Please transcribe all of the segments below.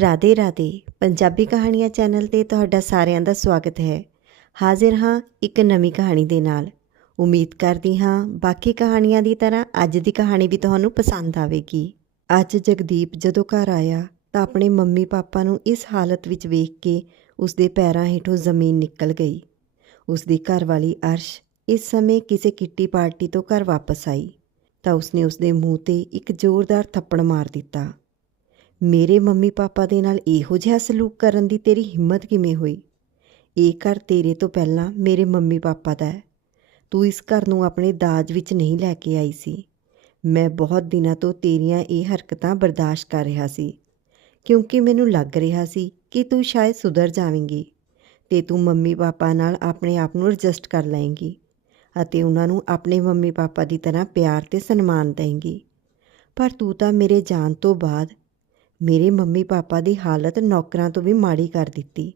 ਰਾਧੇ ਰਾਧੇ, ਪੰਜਾਬੀ ਕਹਾਣੀਆਂ ਚੈਨਲ ਤੇ ਤੁਹਾਡਾ ਸਾਰਿਆਂ ਦਾ ਸਵਾਗਤ ਹੈ। ਹਾਜ਼ਰ ਹਾਂ ਇੱਕ ਨਵੀਂ ਕਹਾਣੀ ਦੇ ਨਾਲ। ਉਮੀਦ ਕਰਦੀ ਹਾਂ ਬਾਕੀ ਕਹਾਣੀਆਂ ਦੀ ਤਰ੍ਹਾਂ ਅੱਜ ਦੀ ਕਹਾਣੀ ਵੀ ਤੁਹਾਨੂੰ ਪਸੰਦ ਆਵੇਗੀ। ਅੱਜ ਜਗਦੀਪ ਜਦੋਂ ਘਰ ਆਇਆ ਤਾਂ ਆਪਣੇ ਮੰਮੀ ਪਾਪਾ ਨੂੰ ਇਸ ਹਾਲਤ ਵਿੱਚ ਵੇਖ ਕੇ ਉਸਦੇ ਪੈਰਾਂ ਹੇਠੋਂ ਜ਼ਮੀਨ ਨਿਕਲ ਗਈ। ਉਸਦੀ ਘਰਵਾਲੀ ਅਰਸ਼ ਇਸ ਸਮੇਂ ਕਿਸੇ ਕਿੱਟੀ ਪਾਰਟੀ ਤੋਂ ਘਰ ਵਾਪਸ ਆਈ ਤਾਂ ਉਸਨੇ ਉਸਦੇ ਮੂੰਹ ਤੇ ਇੱਕ ਜ਼ੋਰਦਾਰ ਥੱਪੜ ਮਾਰ ਦਿੱਤਾ। ਮੇਰੇ ਮੰਮੀ ਪਾਪਾ ਦੇ ਨਾਲ ਇਹੋ ਜਿਹਾ ਸਲੂਕ ਕਰਨ ਦੀ ਤੇਰੀ ਹਿੰਮਤ ਕਿਵੇਂ ਹੋਈ? ਇਹ ਘਰ ਤੇਰੇ ਤੋਂ ਪਹਿਲਾਂ ਮੇਰੇ ਮੰਮੀ ਪਾਪਾ ਦਾ ਹੈ। ਤੂੰ ਇਸ ਘਰ ਨੂੰ ਆਪਣੇ ਦਾਜ ਵਿੱਚ ਨਹੀਂ ਲੈ ਕੇ ਆਈ ਸੀ। ਮੈਂ ਬਹੁਤ ਦਿਨਾਂ ਤੋਂ ਤੇਰੀਆਂ ਇਹ ਹਰਕਤਾਂ ਬਰਦਾਸ਼ਤ ਕਰ ਰਿਹਾ ਸੀ। ਕਿਉਂਕਿ ਮੈਨੂੰ ਲੱਗ ਰਿਹਾ ਸੀ ਕਿ ਤੂੰ ਸ਼ਾਇਦ ਸੁਧਰ ਜਾਵੇਂਗੀ ਤੇ ਤੂੰ ਮੰਮੀ ਪਾਪਾ ਨਾਲ ਆਪਣੇ ਆਪ ਨੂੰ ਐਡਜਸਟ ਕਰ ਲਏਂਗੀ ਅਤੇ ਉਹਨਾਂ ਨੂੰ ਆਪਣੇ ਮੰਮੀ ਪਾਪਾ ਦੀ ਤਰ੍ਹਾਂ ਪਿਆਰ ਤੇ ਸਨਮਾਨ ਦੇਂਗੀ। ਪਰ ਤੂੰ ਤਾਂ ਮੇਰੇ ਜਾਣ ਤੋਂ ਬਾਅਦ ਮੇਰੇ ਮੰਮੀ ਪਾਪਾ ਦੀ ਹਾਲਤ ਨੌਕਰਾਂ ਤੋਂ ਵੀ ਮਾੜੀ ਕਰ ਦਿੱਤੀ।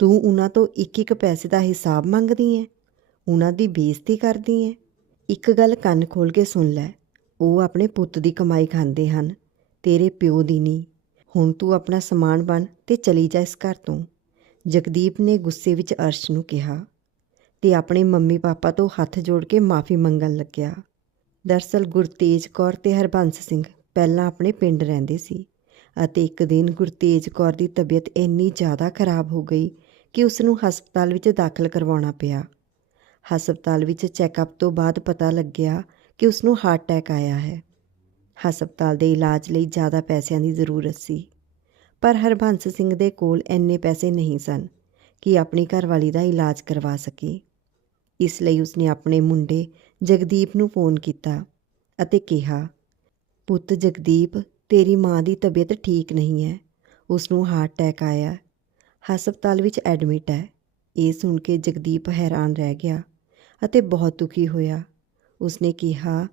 ਤੂੰ ਉਹਨਾਂ ਤੋਂ ਇੱਕ ਇੱਕ ਪੈਸੇ ਦਾ ਹਿਸਾਬ ਮੰਗਦੀ ਹੈ ਉਹਨਾਂ ਦੀ ਬੇਇੱਜ਼ਤੀ ਕਰਦੀ ਹੈ ਇੱਕ ਗੱਲ ਕੰਨ ਖੋਲ ਕੇ ਸੁਣ ਲੈ, ਉਹ ਆਪਣੇ ਪੁੱਤ ਦੀ ਕਮਾਈ ਖਾਂਦੇ ਹਨ, ਤੇਰੇ ਪਿਓ ਦੀ ਨਹੀਂ। ਹੁਣ ਤੂੰ ਆਪਣਾ ਸਮਾਨ ਬਣ ਤੇ ਚਲੀ ਜਾ ਇਸ ਘਰ ਤੋਂ। ਜਗਦੀਪ ਨੇ ਗੁੱਸੇ ਵਿੱਚ ਅਰਸ਼ ਨੂੰ ਕਿਹਾ ਤੇ ਆਪਣੇ ਮੰਮੀ ਪਾਪਾ ਤੋਂ ਹੱਥ ਜੋੜ ਕੇ ਮਾਫੀ ਮੰਗਣ ਲੱਗਿਆ। ਦਰਸਲ ਗੁਰਤੇਜ ਕੌਰ ਤੇ ਹਰਬੰਸ ਸਿੰਘ ਪਹਿਲਾਂ ਆਪਣੇ ਪਿੰਡ ਰਹਿੰਦੇ ਸੀ। ਅਤੇ ਇੱਕ ਦਿਨ ਗੁਰਤੇਜ ਕੌਰ ਦੀ ਤਬੀਅਤ ਇੰਨੀ ਜ਼ਿਆਦਾ ਖਰਾਬ ਹੋ ਗਈ ਕਿ ਉਸ ਨੂੰ ਹਸਪਤਾਲ ਵਿੱਚ ਦਾਖਲ ਕਰਵਾਉਣਾ ਪਿਆ। ਹਸਪਤਾਲ ਵਿੱਚ ਚੈੱਕਅਪ ਤੋਂ ਬਾਅਦ ਪਤਾ ਲੱਗਿਆ ਕਿ ਉਸ ਨੂੰ ਹਾਰਟ ਅਟੈਕ ਆਇਆ ਹੈ। ਹਸਪਤਾਲ ਦੇ ਇਲਾਜ ਲਈ ਜ਼ਿਆਦਾ ਪੈਸਿਆਂ ਦੀ ਜ਼ਰੂਰਤ ਸੀ, ਪਰ ਹਰਬੰਸ ਸਿੰਘ ਦੇ ਕੋਲ ਇੰਨੇ ਪੈਸੇ ਨਹੀਂ ਸਨ ਕਿ ਆਪਣੀ ਘਰਵਾਲੀ ਦਾ ਇਲਾਜ ਕਰਵਾ ਸਕੇ। ਇਸ ਲਈ ਉਸਨੇ ਆਪਣੇ ਮੁੰਡੇ ਜਗਦੀਪ ਨੂੰ ਫੋਨ ਕੀਤਾ ਅਤੇ ਕਿਹਾ, ਪੁੱਤ ਜਗਦੀਪ ਤੇਰੀ ਮਾਂ ਦੀ ਤਬੀਅਤ ਠੀਕ ਨਹੀਂ ਹੈ। ਉਸ ਨੂੰ ਹਾਰਟ ਅਟੈਕ ਆਇਆ। ਹਸਪਤਾਲ ਵਿੱਚ ਐਡਮਿਟ ਹੈ। ਇਹ ਸੁਣ ਕੇ ਜਗਦੀਪ ਹੈਰਾਨ ਰਹਿ ਗਿਆ ਅਤੇ ਬਹੁਤ ਦੁਖੀ ਹੋਇਆ। ਉਸਨੇ ਕਿਹਾ,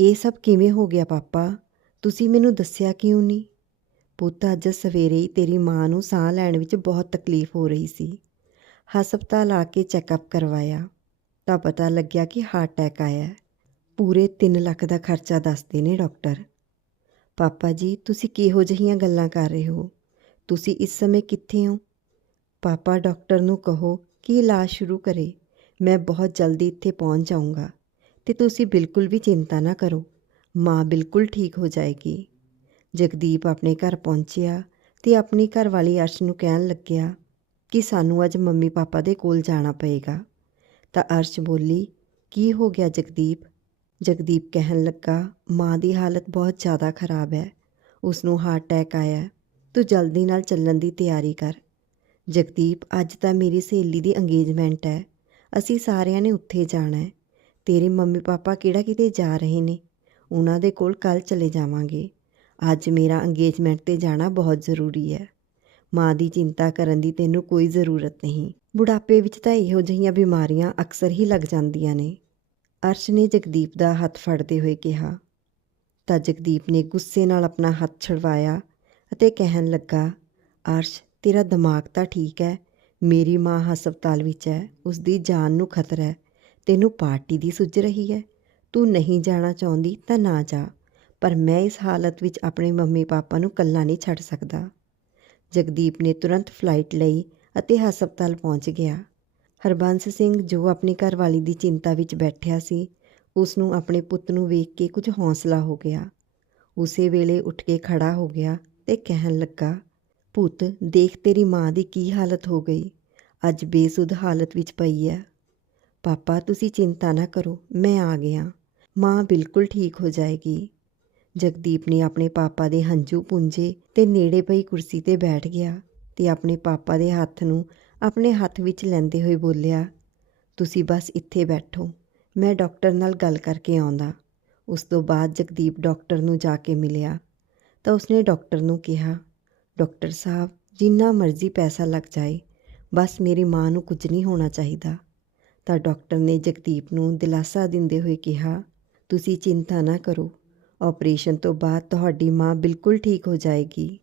ਇਹ ਸਭ ਕਿਵੇਂ ਹੋ ਗਿਆ ਪਾਪਾ? ਤੁਸੀਂ ਮੈਨੂੰ ਦੱਸਿਆ ਕਿਉਂ ਨਹੀਂ? ਪੁੱਤ, ਅੱਜ ਸਵੇਰੇ ਹੀ ਤੇਰੀ ਮਾਂ ਨੂੰ ਸਾਹ ਲੈਣ ਵਿੱਚ ਬਹੁਤ ਤਕਲੀਫ ਹੋ ਰਹੀ ਸੀ। ਹਸਪਤਾਲ ਆ ਕੇ ਚੈੱਕਅਪ ਕਰਵਾਇਆ। ਤਾਂ ਪਤਾ ਲੱਗਿਆ ਕਿ ਹਾਰਟ ਅਟੈਕ ਆਇਆ ਪੂਰੇ 3 ਲੱਖ ਦਾ ਖਰਚਾ ਦੱਸਦੇ ਨੇ ਡਾਕਟਰ। ਪਾਪਾ ਜੀ, ਤੁਸੀਂ ਕਿਹੋ ਜਿਹੀਆਂ ਗੱਲਾਂ ਕਰ ਰਹੇ ਹੋ? ਤੁਸੀਂ ਇਸ ਸਮੇਂ ਕਿੱਥੇ ਹੋ? ਪਾਪਾ ਡਾਕਟਰ ਨੂੰ ਕਹੋ ਕਿ ਇਲਾਜ ਸ਼ੁਰੂ ਕਰੇ। ਮੈਂ ਬਹੁਤ ਜਲਦੀ ਇੱਥੇ ਪਹੁੰਚ ਜਾਊਂਗਾ। ਤੇ ਤੁਸੀਂ ਬਿਲਕੁਲ ਵੀ ਚਿੰਤਾ ਨਾ ਕਰੋ। ਮਾਂ ਬਿਲਕੁਲ ਠੀਕ ਹੋ ਜਾਏਗੀ। ਜਗਦੀਪ ਆਪਣੇ ਘਰ ਪਹੁੰਚਿਆ ਤੇ ਆਪਣੀ ਘਰਵਾਲੀ ਅਰਸ਼ ਨੂੰ ਕਹਿਣ ਲੱਗਿਆ ਕਿ ਸਾਨੂੰ ਅੱਜ ਮੰਮੀ ਪਾਪਾ ਦੇ ਕੋਲ ਜਾਣਾ ਪਏਗਾ। ਤਾਂ ਅਰਸ਼ ਬੋਲੀ, ਕੀ ਹੋ ਗਿਆ ਜਗਦੀਪ? ਜਗਦੀਪ ਕਹਿਣ ਲੱਗਾ, ਮਾਂ ਦੀ ਹਾਲਤ ਬਹੁਤ ਜ਼ਿਆਦਾ ਖਰਾਬ ਹੈ। ਉਸ ਨੂੰ ਹਾਰਟ ਅਟੈਕ ਆਇਆ ਤੂੰ ਜਲਦੀ ਨਾਲ ਚੱਲਣ ਦੀ ਤਿਆਰੀ ਕਰ। ਜਗਦੀਪ, ਅੱਜ ਤਾਂ ਮੇਰੀ ਸਹੇਲੀ ਦੀ ਅੰਗੇਜਮੈਂਟ ਹੈ। ਅਸੀਂ ਸਾਰਿਆਂ ਨੇ ਉੱਥੇ ਜਾਣਾ ਹੈ। ਤੇਰੇ ਮੰਮੀ ਪਾਪਾ ਕਿਹੜਾ ਕਿਤੇ ਜਾ ਰਹੇ ਨੇ? ਉਹਨਾਂ ਦੇ ਕੋਲ ਕੱਲ ਚਲੇ ਜਾਵਾਂਗੇ। ਅੱਜ ਮੇਰਾ ਅੰਗੇਜਮੈਂਟ ਤੇ ਜਾਣਾ ਬਹੁਤ ਜ਼ਰੂਰੀ ਹੈ। ਮਾਂ ਦੀ ਚਿੰਤਾ ਕਰਨ ਦੀ ਤੈਨੂੰ ਕੋਈ ਜ਼ਰੂਰਤ ਨਹੀਂ। ਬੁਢਾਪੇ ਵਿੱਚ ਤਾਂ ਇਹੋ ਜਿਹੀਆਂ ਬਿਮਾਰੀਆਂ ਅਕਸਰ ਹੀ ਲੱਗ ਜਾਂਦੀਆਂ ਨੇ। ਅਰਸ਼ ਨੇ ਜਗਦੀਪ ਦਾ ਹੱਥ ਫੜਦੇ ਹੋਏ ਕਿਹਾ, ਤਾਂ ਜਗਦੀਪ ਨੇ ਗੁੱਸੇ ਨਾਲ ਆਪਣਾ ਹੱਥ ਛੁਡਵਾਇਆ ਅਤੇ ਕਹਿਣ ਲੱਗਾ, ਅਰਸ਼, ਤੇਰਾ ਦਿਮਾਗ ਤਾਂ ਠੀਕ ਹੈ ਮੇਰੀ ਮਾਂ ਹਸਪਤਾਲ ਵਿੱਚ ਹੈ ਉਸ ਦੀ ਜਾਨ ਨੂੰ ਖਤਰਾ ਹੈ ਤੈਨੂੰ ਪਾਰਟੀ ਦੀ ਸੁੱਜ ਰਹੀ ਹੈ ਤੂੰ ਨਹੀਂ ਜਾਣਾ ਚਾਹੁੰਦੀ ਤਾਂ ਨਾ ਜਾ, ਪਰ ਮੈਂ ਇਸ ਹਾਲਤ ਵਿੱਚ ਆਪਣੇ ਮੰਮੀ ਪਾਪਾ ਨੂੰ ਕੱਲਾ ਨਹੀਂ ਛੱਡ ਸਕਦਾ। ਜਗਦੀਪ ਨੇ ਤੁਰੰਤ ਫਲਾਈਟ ਲਈ ਅਤੇ ਹਸਪਤਾਲ ਪਹੁੰਚ ਗਿਆ। ਹਰਬੰਸ ਸਿੰਘ ਜੋ ਆਪਣੀ ਘਰਵਾਲੀ ਦੀ ਚਿੰਤਾ ਵਿੱਚ ਬੈਠਿਆ ਸੀ ਉਸ ਨੂੰ ਆਪਣੇ ਪੁੱਤ ਨੂੰ ਵੇਖ ਕੇ ਕੁਝ ਹੌਸਲਾ ਹੋ ਗਿਆ। ਉਸੇ ਵੇਲੇ ਉੱਠ ਕੇ ਖੜਾ ਹੋ ਗਿਆ ਤੇ ਕਹਿਣ ਲੱਗਾ, ਪੁੱਤ, ਦੇਖ ਤੇਰੀ ਮਾਂ ਦੀ ਕੀ ਹਾਲਤ ਹੋ ਗਈ। ਅੱਜ ਬੇਸੁੱਧ ਹਾਲਤ ਵਿੱਚ ਪਈ ਹੈ ਪਾਪਾ, ਤੁਸੀਂ ਚਿੰਤਾ ਨਾ ਕਰੋ, ਮੈਂ ਆ ਗਿਆ। ਮਾਂ ਬਿਲਕੁਲ ਠੀਕ ਹੋ ਜਾਏਗੀ ਜਗਦੀਪ ਨੇ ਆਪਣੇ ਪਾਪਾ ਦੇ ਹੰਝੂ ਪੁੰਝੇ ਤੇ ਨੇੜੇ ਪਈ ਕੁਰਸੀ ਤੇ ਬੈਠ ਗਿਆ ਤੇ ਆਪਣੇ ਪਾਪਾ ਦੇ ਹੱਥ ਨੂੰ ਆਪਣੇ ਹੱਥ ਵਿੱਚ ਲੈਂਦੇ ਹੋਏ ਬੋਲਿਆ, ਤੁਸੀਂ ਬਸ ਇੱਥੇ ਬੈਠੋ, ਮੈਂ ਡਾਕਟਰ ਨਾਲ ਗੱਲ ਕਰਕੇ ਆਉਂਦਾ। ਉਸ ਤੋਂ ਬਾਅਦ ਜਗਦੀਪ ਡਾਕਟਰ ਨੂੰ ਜਾ ਕੇ ਮਿਲਿਆ। ਤਾਂ ਉਸਨੇ ਡਾਕਟਰ ਨੂੰ ਕਿਹਾ, ਡਾਕਟਰ ਸਾਹਿਬ, ਜਿੰਨਾ ਮਰਜ਼ੀ ਪੈਸਾ ਲੱਗ ਜਾਏ, ਬਸ ਮੇਰੀ ਮਾਂ ਨੂੰ ਕੁਝ ਨਹੀਂ ਹੋਣਾ ਚਾਹੀਦਾ। ਤਾਂ ਡਾਕਟਰ ਨੇ ਜਗਦੀਪ ਨੂੰ ਦਿਲਾਸਾ ਦਿੰਦੇ ਹੋਏ ਕਿਹਾ, ਤੁਸੀਂ ਚਿੰਤਾ ਨਾ ਕਰੋ ਆਪਰੇਸ਼ਨ ਤੋਂ ਬਾਅਦ ਤੁਹਾਡੀ ਮਾਂ ਬਿਲਕੁਲ ਠੀਕ ਹੋ ਜਾਏਗੀ।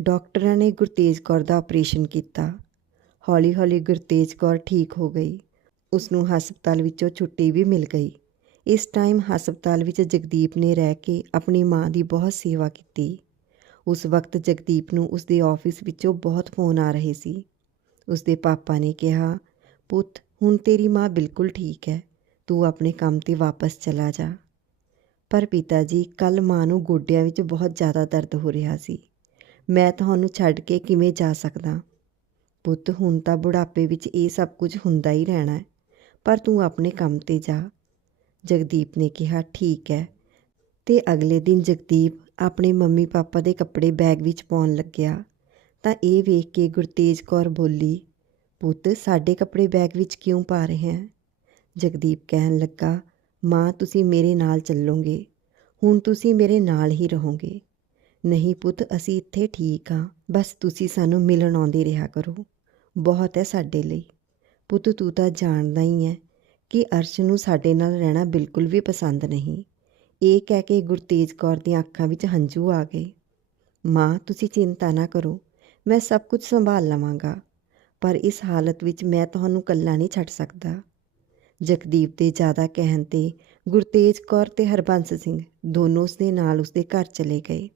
ਡਾਕਟਰਾਂ ਨੇ ਗੁਰਤੇਜ ਕੌਰ ਦਾ ਆਪਰੇਸ਼ਨ ਕੀਤਾ। ਹੌਲੀ-ਹੌਲੀ ਗੁਰਤੇਜ ਕੌਰ ਠੀਕ ਹੋ ਗਈ। ਉਸ ਨੂੰ ਹਸਪਤਾਲ ਵਿੱਚੋਂ ਛੁੱਟੀ ਵੀ ਮਿਲ ਗਈ। ਇਸ ਟਾਈਮ ਹਸਪਤਾਲ ਵਿੱਚ ਜਗਦੀਪ ਨੇ ਰਹਿ ਕੇ ਆਪਣੀ ਮਾਂ ਦੀ ਬਹੁਤ ਸੇਵਾ ਕੀਤੀ। ਉਸ ਵਕਤ ਜਗਦੀਪ ਨੂੰ ਉਸਦੇ ਆਫਿਸ ਵਿੱਚੋਂ ਬਹੁਤ ਫੋਨ ਆ ਰਹੇ ਸੀ। ਉਸਦੇ ਪਾਪਾ ਨੇ ਕਿਹਾ, ਪੁੱਤ, ਹੁਣ ਤੇਰੀ ਮਾਂ ਬਿਲਕੁਲ ਠੀਕ ਹੈ। ਤੂੰ ਆਪਣੇ ਕੰਮ ਤੇ ਵਾਪਸ ਚਲਾ ਜਾ। ਪਰ ਪਿਤਾ ਜੀ ਕੱਲ ਮਾਂ ਨੂੰ ਗੋਡਿਆਂ ਵਿੱਚ ਬਹੁਤ ਜ਼ਿਆਦਾ ਦਰਦ ਹੋ ਰਿਹਾ ਸੀ। ਮੈਂ ਤੁਹਾਨੂੰ ਛੱਡ ਕੇ ਕਿਵੇਂ ਜਾ ਸਕਦਾ? ਪੁੱਤ, ਹੁਣ ਤਾਂ ਬੁਢਾਪੇ ਵਿੱਚ ਇਹ ਸਭ ਕੁਝ ਹੁੰਦਾ ਹੀ ਰਹਿਣਾ ਹੈ। ਪਰ ਤੂੰ ਆਪਣੇ ਕੰਮ ਤੇ ਜਾ। ਜਗਦੀਪ ਨੇ ਕਿਹਾ, ਠੀਕ ਹੈ। ਤੇ ਅਗਲੇ ਦਿਨ ਜਗਦੀਪ ਆਪਣੇ ਮੰਮੀ ਪਾਪਾ ਦੇ ਕੱਪੜੇ ਬੈਗ ਵਿੱਚ ਪਾਉਣ ਲੱਗਿਆ। ਤਾਂ ਇਹ ਵੇਖ ਕੇ ਗੁਰਤੇਜ ਕੌਰ ਬੋਲੀ, ਪੁੱਤ, ਸਾਡੇ ਕੱਪੜੇ ਬੈਗ ਵਿੱਚ ਕਿਉਂ ਪਾ ਰਹੇ ਹੈ? ਜਗਦੀਪ ਕਹਿਣ ਲੱਗਾ, ਮਾਂ, ਤੁਸੀਂ ਮੇਰੇ ਨਾਲ ਚੱਲੋਗੇ। ਹੁਣ ਤੁਸੀਂ ਮੇਰੇ ਨਾਲ ਹੀ ਰਹੋਗੇ। ਨਹੀਂ ਪੁੱਤ, ਅਸੀਂ ਇੱਥੇ ਠੀਕ ਹਾਂ। ਬਸ ਤੁਸੀਂ ਸਾਨੂੰ ਮਿਲਣ ਆਉਂਦੇ ਰਿਹਾ ਕਰੋ। ਬਹੁਤ ਹੈ ਸਾਡੇ ਲਈ। ਪੁੱਤ, ਤੂੰ ਤਾਂ ਜਾਣਦਾ ਹੀ ਹੈ ਕਿ ਅਰਸ਼ ਨੂੰ ਸਾਡੇ ਨਾਲ ਰਹਿਣਾ ਬਿਲਕੁਲ ਵੀ ਪਸੰਦ ਨਹੀਂ। ਇਹ ਕਹਿ ਕੇ ਗੁਰਤੇਜ ਕੌਰ ਦੀਆਂ ਅੱਖਾਂ ਵਿੱਚ ਹੰਝੂ ਆ ਗਏ। ਮਾਂ, ਤੁਸੀਂ ਚਿੰਤਾ ਨਾ ਕਰੋ। ਮੈਂ ਸਭ ਕੁਝ ਸੰਭਾਲ ਲਵਾਂਗਾ। ਪਰ ਇਸ ਹਾਲਤ ਵਿੱਚ ਮੈਂ ਤੁਹਾਨੂੰ ਇਕੱਲਾ ਨਹੀਂ ਛੱਡ ਸਕਦਾ। ਜਗਦੀਪ ਦੇ ਜ਼ਿਆਦਾ ਕਹਿਣ ਤੇ ਗੁਰਤੇਜ ਕੌਰ ਤੇ ਹਰਬੰਸ ਸਿੰਘ ਦੋਨੋਂ ਉਸ ਦੇ ਨਾਲ ਉਸਦੇ ਘਰ ਚਲੇ ਗਏ।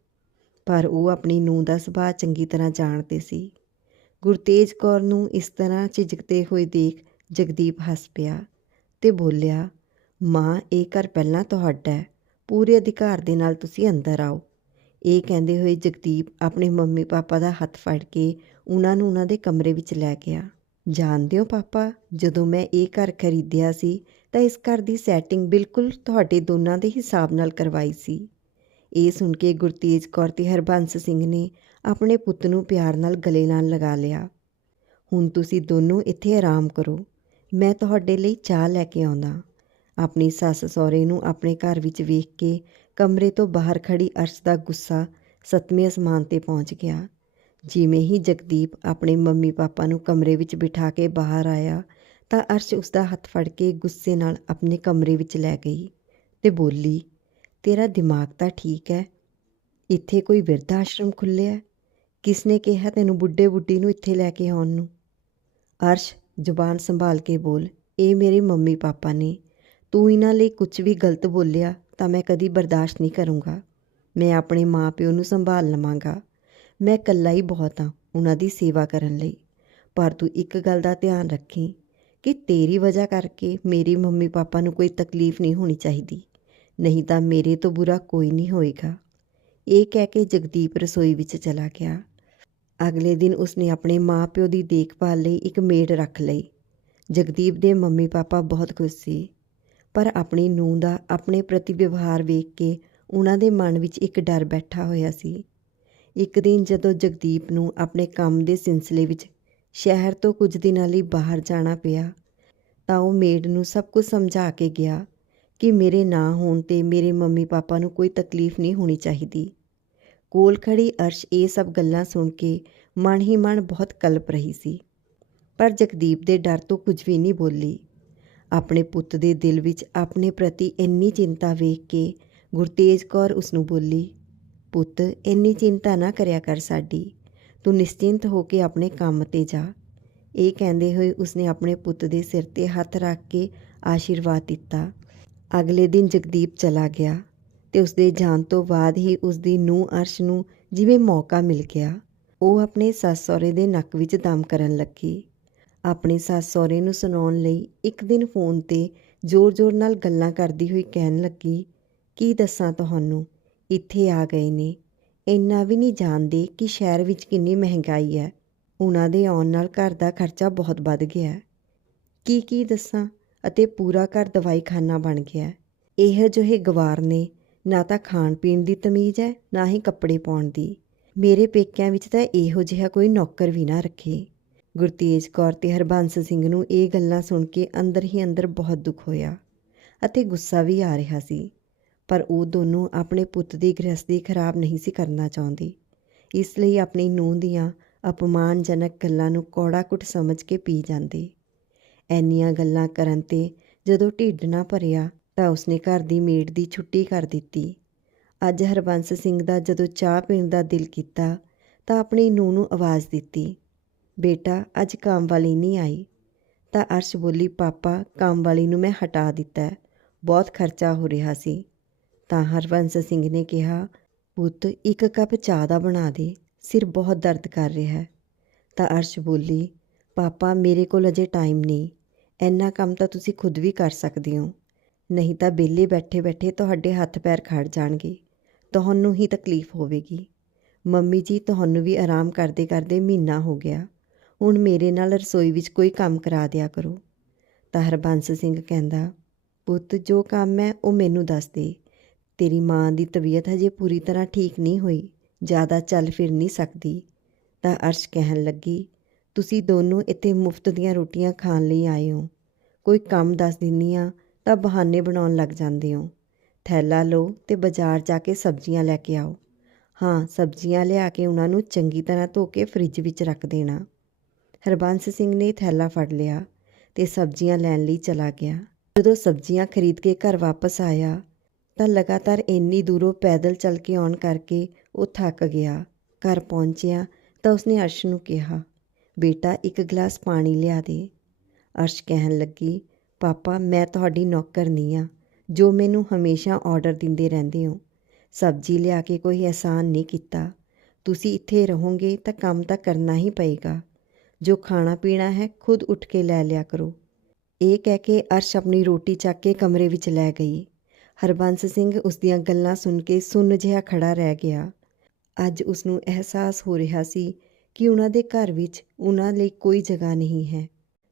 ਪਰ ਉਹ ਆਪਣੀ ਨੂੰਹ ਦਾ ਸੁਭਾਅ ਚੰਗੀ ਤਰ੍ਹਾਂ ਜਾਣਦੇ ਸੀ। ਗੁਰਤੇਜ ਕੌਰ ਨੂੰ ਇਸ ਤਰ੍ਹਾਂ ਝਿਜਕਦੇ ਹੋਏ ਦੇਖ ਜਗਦੀਪ ਹੱਸ ਪਿਆ ਤੇ ਬੋਲਿਆ, ਮਾਂ, ਇਹ ਘਰ ਪਹਿਲਾਂ ਤੁਹਾਡਾ ਹੈ। ਪੂਰੇ ਅਧਿਕਾਰ ਦੇ ਨਾਲ ਤੁਸੀਂ ਅੰਦਰ ਆਓ। ਇਹ ਕਹਿੰਦੇ ਹੋਏ ਜਗਦੀਪ ਆਪਣੇ ਮੰਮੀ ਪਾਪਾ ਦਾ ਹੱਥ ਫੜ ਕੇ ਉਹਨਾਂ ਨੂੰ ਉਹਨਾਂ ਦੇ ਕਮਰੇ ਵਿੱਚ ਲੈ ਗਿਆ। ਜਾਣਦੇ ਹੋ ਪਾਪਾ, ਜਦੋਂ ਮੈਂ ਇਹ ਘਰ ਖਰੀਦਿਆ ਸੀ ਤਾਂ ਇਸ ਘਰ ਦੀ ਸੈਟਿੰਗ ਬਿਲਕੁਲ ਤੁਹਾਡੇ ਦੋਨਾਂ ਦੇ ਹਿਸਾਬ ਨਾਲ ਕਰਵਾਈ ਸੀ। ਇਹ ਸੁਣ ਕੇ ਗੁਰਤੇਜ ਕੌਰ ਤੇ ਹਰਬੰਸ ਸਿੰਘ ਨੇ ਆਪਣੇ ਪੁੱਤ ਨੂੰ ਪਿਆਰ ਨਾਲ ਗਲੇ ਨਾਲ ਲਗਾ ਲਿਆ। ਹੁਣ ਤੁਸੀਂ ਦੋਨੋਂ ਇੱਥੇ ਆਰਾਮ ਕਰੋ, ਮੈਂ ਤੁਹਾਡੇ ਲਈ ਚਾਹ ਲੈ ਕੇ ਆਉਂਦਾ ਆਪਣੀ ਸੱਸ ਸਹੁਰੇ ਨੂੰ ਆਪਣੇ ਘਰ ਵਿੱਚ ਵੇਖ ਕੇ ਕਮਰੇ ਤੋਂ ਬਾਹਰ ਖੜੀ ਅਰਸ਼ ਦਾ ਗੁੱਸਾ ਸੱਤਵੇਂ ਅਸਮਾਨ ਤੇ ਪਹੁੰਚ ਗਿਆ। ਜਿਵੇਂ ਹੀ ਜਗਦੀਪ ਆਪਣੇ ਮੰਮੀ ਪਾਪਾ ਨੂੰ ਕਮਰੇ ਵਿੱਚ ਬਿਠਾ ਕੇ ਬਾਹਰ ਆਇਆ, ਤਾਂ ਅਰਸ਼ ਉਸ ਦਾ ਹੱਥ ਫੜ ਕੇ ਗੁੱਸੇ ਨਾਲ ਆਪਣੇ ਕਮਰੇ ਵਿੱਚ ਲੈ ਗਈ ਤੇ ਬੋਲੀ ਤੇਰਾ ਦਿਮਾਗ ਤਾਂ ਠੀਕ ਹੈ। ਇੱਥੇ ਕੋਈ ਬਿਰਧ ਆਸ਼ਰਮ ਖੁੱਲਿਆ ਕਿਸ ਨੇ ਕਿਹਾ ਤੈਨੂੰ ਬੁੱਢੇ ਬੁੱਢੀ ਨੂੰ ਇੱਥੇ ਲੈ ਕੇ ਆਉਣ ਨੂੰ? ਅਰਸ਼ ਜ਼ੁਬਾਨ ਸੰਭਾਲ ਕੇ ਬੋਲ, ਇਹ ਮੇਰੇ ਮੰਮੀ ਪਾਪਾ ਨੇ। ਤੂੰ ਇਹਨਾਂ ਲਈ ਕੁਝ ਵੀ ਗਲਤ ਬੋਲਿਆ ਤਾਂ ਮੈਂ ਕਦੀ ਬਰਦਾਸ਼ਤ ਨਹੀਂ ਕਰੂੰਗਾ। ਮੈਂ ਆਪਣੇ ਮਾਪਿਓ ਨੂੰ ਸੰਭਾਲ ਲਵਾਂਗਾ। ਮੈਂ ਇਕੱਲਾ ਹੀ ਬਹੁਤ ਹਾਂ ਉਹਨਾਂ ਦੀ ਸੇਵਾ ਕਰਨ ਲਈ। ਪਰ ਤੂੰ ਇੱਕ ਗੱਲ ਦਾ ਧਿਆਨ ਰੱਖੀ ਕਿ ਤੇਰੀ ਵਜ੍ਹਾ ਕਰਕੇ ਮੇਰੀ ਮੰਮੀ ਪਾਪਾ ਨੂੰ ਕੋਈ ਤਕਲੀਫ ਨਹੀਂ ਹੋਣੀ ਚਾਹੀਦੀ। ਨਹੀਂ ਤਾਂ ਮੇਰੇ ਤੋਂ ਬੁਰਾ ਕੋਈ ਨਹੀਂ ਹੋਏਗਾ। ਇਹ ਕਹਿ ਕੇ ਜਗਦੀਪ ਰਸੋਈ ਵਿੱਚ ਚਲਾ ਗਿਆ। ਅਗਲੇ ਦਿਨ ਉਸਨੇ ਆਪਣੇ ਮਾਪਿਓ ਦੀ ਦੇਖਭਾਲ ਲਈ ਇੱਕ ਮੇਡ ਰੱਖ ਲਈ। ਜਗਦੀਪ ਦੇ ਮੰਮੀ ਪਾਪਾ ਬਹੁਤ ਖੁਸ਼ ਸੀ, ਪਰ ਆਪਣੀ ਨੂੰਹ ਦਾ ਆਪਣੇ ਪ੍ਰਤੀ ਵਿਵਹਾਰ ਵੇਖ ਕੇ ਉਹਨਾਂ ਦੇ ਮਨ ਵਿੱਚ ਇੱਕ ਡਰ ਬੈਠਾ ਹੋਇਆ ਸੀ। ਇੱਕ ਦਿਨ ਜਦੋਂ ਜਗਦੀਪ ਨੂੰ ਆਪਣੇ ਕੰਮ ਦੇ ਸਿਲਸਿਲੇ ਵਿੱਚ ਸ਼ਹਿਰ ਤੋਂ ਕੁਝ ਦਿਨਾਂ ਲਈ ਬਾਹਰ ਜਾਣਾ ਪਿਆ, ਤਾਂ ਉਹ ਮੇਡ ਨੂੰ ਸਭ ਕੁਝ ਸਮਝਾ ਕੇ ਗਿਆ ਕਿ ਮੇਰੇ ਨਾ ਹੋਣ ਤੇ ਮੇਰੇ ਮੰਮੀ ਪਾਪਾ ਨੂੰ ਕੋਈ ਤਕਲੀਫ ਨਹੀਂ ਹੋਣੀ ਚਾਹੀਦੀ। ਕੋਲ ਖੜੀ ਅਰਸ਼ ਇਹ ਸਭ ਗੱਲਾਂ ਸੁਣ ਕੇ ਮਨ ਹੀ ਮਨ ਬਹੁਤ ਕਲਪ ਰਹੀ ਸੀ। ਪਰ ਜਗਦੀਪ ਦੇ ਡਰ ਤੋਂ ਕੁਝ ਵੀ ਨਹੀਂ ਬੋਲੀ। ਆਪਣੇ ਪੁੱਤ ਦੇ ਦਿਲ ਵਿੱਚ ਆਪਣੇ ਪ੍ਰਤੀ ਇੰਨੀ ਚਿੰਤਾ ਵੇਖ ਕੇ ਗੁਰਤੇਜ ਕੌਰ ਉਸ ਨੂੰ ਬੋਲੀ, ਪੁੱਤ, ਇੰਨੀ ਚਿੰਤਾ ਨਾ ਕਰਿਆ ਕਰ ਸਾਡੀ। ਤੂੰ ਨਿਸ਼ਚਿੰਤ ਹੋ ਕੇ ਆਪਣੇ ਕੰਮ ਤੇ ਜਾ। ਇਹ ਕਹਿੰਦੇ ਹੋਏ ਉਸਨੇ ਆਪਣੇ ਪੁੱਤ ਦੇ ਸਿਰ ਤੇ ਹੱਥ ਰੱਖ ਕੇ ਆਸ਼ੀਰਵਾਦ ਦਿੱਤਾ। ਅਗਲੇ ਦਿਨ ਜਗਦੀਪ ਚਲਾ ਗਿਆ ਤੇ ਉਸਦੇ ਜਾਣ ਤੋਂ ਬਾਅਦ ਹੀ ਉਸਦੀ ਨੂੰਹ ਅਰਸ਼ ਨੂੰ ਜਿਵੇਂ ਮੌਕਾ ਮਿਲ ਗਿਆ, ਉਹ ਆਪਣੇ ਸੱਸ ਸਹੁਰੇ ਦੇ ਨੱਕ ਵਿੱਚ ਦਮ ਕਰਨ ਲੱਗੀ। ਆਪਣੇ ਸੱਸ ਸਹੁਰੇ ਨੂੰ ਸੁਣਾਉਣ ਲਈ ਇੱਕ ਦਿਨ ਫੋਨ ਤੇ ਜ਼ੋਰ-ਜ਼ੋਰ ਨਾਲ ਗੱਲਾਂ ਕਰਦੀ ਹੋਈ ਕਹਿਣ ਲੱਗੀ, ਕੀ ਦੱਸਾਂ ਤੁਹਾਨੂੰ? ਇੱਥੇ ਆ ਗਏ ਨੇ। ਇੰਨਾ ਵੀ ਨਹੀਂ ਜਾਣਦੇ ਕਿ ਸ਼ਹਿਰ ਵਿੱਚ ਕਿੰਨੀ ਮਹਿੰਗਾਈ ਹੈ। ਉਹਨਾਂ ਦੇ ਆਉਣ ਨਾਲ ਘਰ ਦਾ ਖਰਚਾ ਬਹੁਤ ਵੱਧ ਗਿਆ ਕੀ ਕੀ ਦੱਸਾਂ? ਅਤੇ ਪੂਰਾ ਘਰ ਦਵਾਈਖਾਨਾ ਬਣ ਗਿਆ ਹੈ। ਇਹੋ ਜਿਹੇ ਗਵਾਰ ਨੇ ਨਾ ਤਾਂ ਖਾਣ ਪੀਣ ਦੀ ਤਮੀਜ਼ ਹੈ, ਨਾ ਹੀ ਕੱਪੜੇ ਪਾਉਣ ਦੀ। ਮੇਰੇ ਪੇਕਿਆਂ ਵਿੱਚ ਤਾਂ ਇਹੋ ਜਿਹਾ ਕੋਈ ਨੌਕਰ ਵੀ ਨਾ ਰੱਖੇ। ਗੁਰਤੇਜ ਕੌਰ ਤੇ ਹਰਬੰਸ ਸਿੰਘ ਨੂੰ ਇਹ ਗੱਲਾਂ ਸੁਣ ਕੇ ਅੰਦਰ ਹੀ ਅੰਦਰ ਬਹੁਤ ਦੁੱਖ ਹੋਇਆ ਅਤੇ ਗੁੱਸਾ ਵੀ ਆ ਰਿਹਾ ਸੀ। ਪਰ ਉਹ ਦੋਨੋਂ ਆਪਣੇ ਪੁੱਤ ਦੀ ਗ੍ਰਸਤੀ ਖਰਾਬ ਨਹੀਂ ਸੀ ਕਰਨਾ ਚਾਹੁੰਦੇ। ਇਸ ਲਈ ਆਪਣੀ ਨੂੰਹ ਦੀਆਂ ਅਪਮਾਨਜਨਕ ਗੱਲਾਂ ਨੂੰ ਕੌੜਾ ਕੁੱਟ ਸਮਝ ਕੇ ਪੀ ਜਾਂਦੇ। ਐਨੀਆਂ ਗੱਲਾਂ ਕਰਨ ਤੇ ਜਦੋਂ ਢਿੱਡ ਨਾ ਭਰਿਆ ਤਾਂ ਉਸਨੇ ਘਰ ਦੀ ਮੇਡ ਦੀ ਛੁੱਟੀ ਕਰ ਦਿੱਤੀ। ਅੱਜ ਹਰਬੰਸ ਸਿੰਘ ਦਾ ਜਦੋਂ ਚਾਹ ਪੀਣ ਦਾ ਦਿਲ ਕੀਤਾ ਤਾਂ ਆਪਣੀ ਨੂੰਹ ਨੂੰ ਆਵਾਜ਼ ਦਿੱਤੀ, ਬੇਟਾ, ਅੱਜ ਕੰਮ ਵਾਲੀ ਨਹੀਂ ਆਈ? ਤਾਂ ਅਰਸ਼ ਬੋਲੀ, ਪਾਪਾ ਕੰਮ ਵਾਲੀ ਨੂੰ ਮੈਂ ਹਟਾ ਦਿੱਤਾ ਬਹੁਤ ਖਰਚਾ ਹੋ ਰਿਹਾ ਸੀ। ਤਾਂ ਹਰਬੰਸ ਸਿੰਘ ਨੇ ਕਿਹਾ, ਪੁੱਤ, ਇੱਕ ਕੱਪ ਚਾਹ ਦਾ ਬਣਾ ਦੇ, ਸਿਰ ਬਹੁਤ ਦਰਦ ਕਰ ਰਿਹਾ ਹੈ। ਤਾਂ ਅਰਸ਼ ਬੋਲੀ, ਪਾਪਾ, ਮੇਰੇ ਕੋਲ ਅਜੇ ਟਾਈਮ ਨਹੀਂ। ਇੰਨਾ ਕੰਮ ਤਾਂ ਤੁਸੀਂ ਖੁਦ ਵੀ ਕਰ ਸਕਦੇ ਹੋ। ਨਹੀਂ ਤਾਂ ਵਿਹਲੇ ਬੈਠੇ ਬੈਠੇ ਤੁਹਾਡੇ ਹੱਥ ਪੈਰ ਖੜ ਜਾਣਗੇ। ਤੁਹਾਨੂੰ ਹੀ ਤਕਲੀਫ ਹੋਵੇਗੀ। ਮੰਮੀ ਜੀ, ਤੁਹਾਨੂੰ ਵੀ ਆਰਾਮ ਕਰਦੇ ਕਰਦੇ ਮਹੀਨਾ ਹੋ ਗਿਆ। ਹੁਣ ਮੇਰੇ ਨਾਲ ਰਸੋਈ ਵਿੱਚ ਕੋਈ ਕੰਮ ਕਰਾ ਦਿਆ ਕਰੋ। ਤਾਂ ਹਰਬੰਸ ਸਿੰਘ ਕਹਿੰਦਾ, ਪੁੱਤ, ਜੋ ਕੰਮ ਹੈ, ਉਹ ਮੈਨੂੰ ਦੱਸ ਦੇ। ਤੇਰੀ ਮਾਂ ਦੀ ਤਬੀਅਤ ਹਜੇ ਪੂਰੀ ਤਰ੍ਹਾਂ ਠੀਕ ਨਹੀਂ ਹੋਈ। ਜ਼ਿਆਦਾ ਚੱਲ ਫਿਰ ਨਹੀਂ ਸਕਦੀ। ਤਾਂ ਅਰਸ਼ ਕਹਿਣ ਲੱਗੀ ਤੁਸੀਂ ਦੋਨੋਂ ਇੱਥੇ ਮੁਫਤ ਦੀਆਂ ਰੋਟੀਆਂ ਖਾਣ ਲਈ ਆਏ ਹੋ। ਕੋਈ ਕੰਮ ਦੱਸ ਦਿੰਨੀ ਆ ਤਾਂ ਬਹਾਨੇ ਬਣਾਉਣ ਲੱਗ ਜਾਂਦੇ ਹੋ। ਥੈਲਾ ਲਓ ਤੇ ਬਾਜ਼ਾਰ ਜਾ ਕੇ ਸਬਜ਼ੀਆਂ ਲੈ ਕੇ ਆਓ। ਹਾਂ, ਸਬਜ਼ੀਆਂ ਲਿਆ ਕੇ ਉਹਨਾਂ ਨੂੰ ਚੰਗੀ ਤਰ੍ਹਾਂ ਧੋ ਕੇ ਫ੍ਰਿਜ ਵਿੱਚ ਰੱਖ ਦੇਣਾ। ਹਰਬੰਸ ਸਿੰਘ ਨੇ ਥੈਲਾ ਫੜ ਲਿਆ ਤੇ ਸਬਜ਼ੀਆਂ ਲੈਣ ਲਈ ਚਲਾ ਗਿਆ। ਜਦੋਂ ਸਬਜ਼ੀਆਂ ਖਰੀਦ ਕੇ ਘਰ ਵਾਪਸ ਆਇਆ ਤਾਂ ਲਗਾਤਾਰ ਇੰਨੀ ਦੂਰੋਂ ਪੈਦਲ ਚੱਲ ਕੇ ਆਉਣ ਕਰਕੇ ਉਹ ਥੱਕ ਗਿਆ। ਘਰ ਪਹੁੰਚਿਆ ਤਾਂ ਉਸਨੇ ਅਰਸ਼ ਨੂੰ ਕਿਹਾ ਬੇਟਾ ਇੱਕ ਗਲਾਸ ਪਾਣੀ ਲਿਆ ਦੇ। ਅਰਸ਼ ਕਹਿਣ ਲੱਗੀ, ਪਾਪਾ, ਮੈਂ ਤੁਹਾਡੀ ਨੌਕਰ ਨਹੀਂ ਆ। ਜੋ ਮੈਨੂੰ ਹਮੇਸ਼ਾ ਆਰਡਰ ਦਿੰਦੇ ਰਹਿੰਦੇ ਹੋ। ਸਬਜ਼ੀ ਲਿਆ ਕੇ ਕੋਈ ਅਹਿਸਾਨ ਨਹੀਂ ਕੀਤਾ। ਤੁਸੀਂ ਇੱਥੇ ਰਹੋਗੇ ਤਾਂ ਕੰਮ ਤਾਂ ਕਰਨਾ ਹੀ ਪਏਗਾ। ਜੋ ਖਾਣਾ ਪੀਣਾ ਹੈ, ਖੁਦ ਉੱਠ ਕੇ ਲੈ ਲਿਆ ਕਰੋ। ਇਹ ਕਹਿ ਕੇ ਅਰਸ਼ ਆਪਣੀ ਰੋਟੀ ਚੱਕ ਕੇ ਕਮਰੇ ਵਿੱਚ ਲੈ ਗਈ। ਹਰਬੰਸ ਸਿੰਘ ਉਸ ਦੀਆਂ ਗੱਲਾਂ ਸੁਣ ਕੇ ਸੁੰਨ ਜਿਹਾ ਖੜਾ ਰਹਿ ਗਿਆ। ਅੱਜ ਉਸ ਨੂੰ ਅਹਿਸਾਸ ਹੋ ਰਿਹਾ ਸੀ ਕਿ ਉਹਨਾਂ ਦੇ ਘਰ ਵਿੱਚ ਉਹਨਾਂ ਲਈ ਕੋਈ ਜਗ੍ਹਾ ਨਹੀਂ ਹੈ।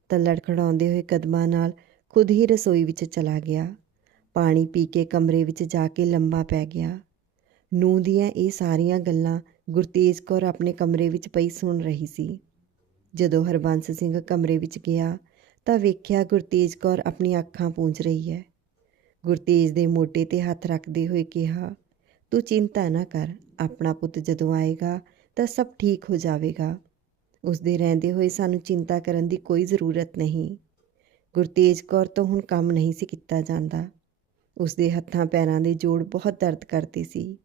ਤਾਂ ਲੜਖੜਾਉਂਦੇ ਹੋਏ ਕਦਮਾਂ ਨਾਲ ਖੁਦ ਹੀ ਰਸੋਈ ਵਿੱਚ ਚਲਾ ਗਿਆ। ਪਾਣੀ ਪੀ ਕੇ ਕਮਰੇ ਵਿੱਚ ਜਾ ਕੇ ਲੰਬਾ ਪੈ ਗਿਆ। ਨੂੰ ਦੀਆਂ ਇਹ ਸਾਰੀਆਂ ਗੱਲਾਂ ਗੁਰਤੇਜ ਕੌਰ ਆਪਣੇ ਕਮਰੇ ਵਿੱਚ ਪਈ ਸੁਣ ਰਹੀ ਸੀ। ਜਦੋਂ ਹਰਬੰਸ ਸਿੰਘ ਕਮਰੇ ਵਿੱਚ ਗਿਆ ਤਾਂ ਵੇਖਿਆ ਗੁਰਤੇਜ ਕੌਰ ਆਪਣੀ ਅੱਖਾਂ ਪੂੰਝ ਰਹੀ ਹੈ। ਗੁਰਤੇਜ ਦੇ ਮੋਢੇ ਤੇ ਹੱਥ ਰੱਖਦੇ ਹੋਏ ਕਿਹਾ, ਤੂੰ ਚਿੰਤਾ ਨਾ ਕਰ, ਆਪਣਾ ਪੁੱਤ ਜਦੋਂ ਆਏਗਾ ਤਾਂ ਸਭ ਠੀਕ ਹੋ ਜਾਵੇਗਾ। ਉਸ ਦੇ ਰਹਿੰਦੇ ਹੋਏ ਸਾਨੂੰ ਚਿੰਤਾ ਕਰਨ ਦੀ ਕੋਈ ਜ਼ਰੂਰਤ ਨਹੀਂ। ਗੁਰਤੇਜ ਕੌਰ ਤੋਂ ਹੁਣ ਕੰਮ ਨਹੀਂ ਸੀ ਕੀਤਾ ਜਾਂਦਾ। ਉਸ ਦੇ ਹੱਥਾਂ ਪੈਰਾਂ ਦੇ ਜੋੜ ਬਹੁਤ ਦਰਦ ਕਰਦੇ ਸੀ।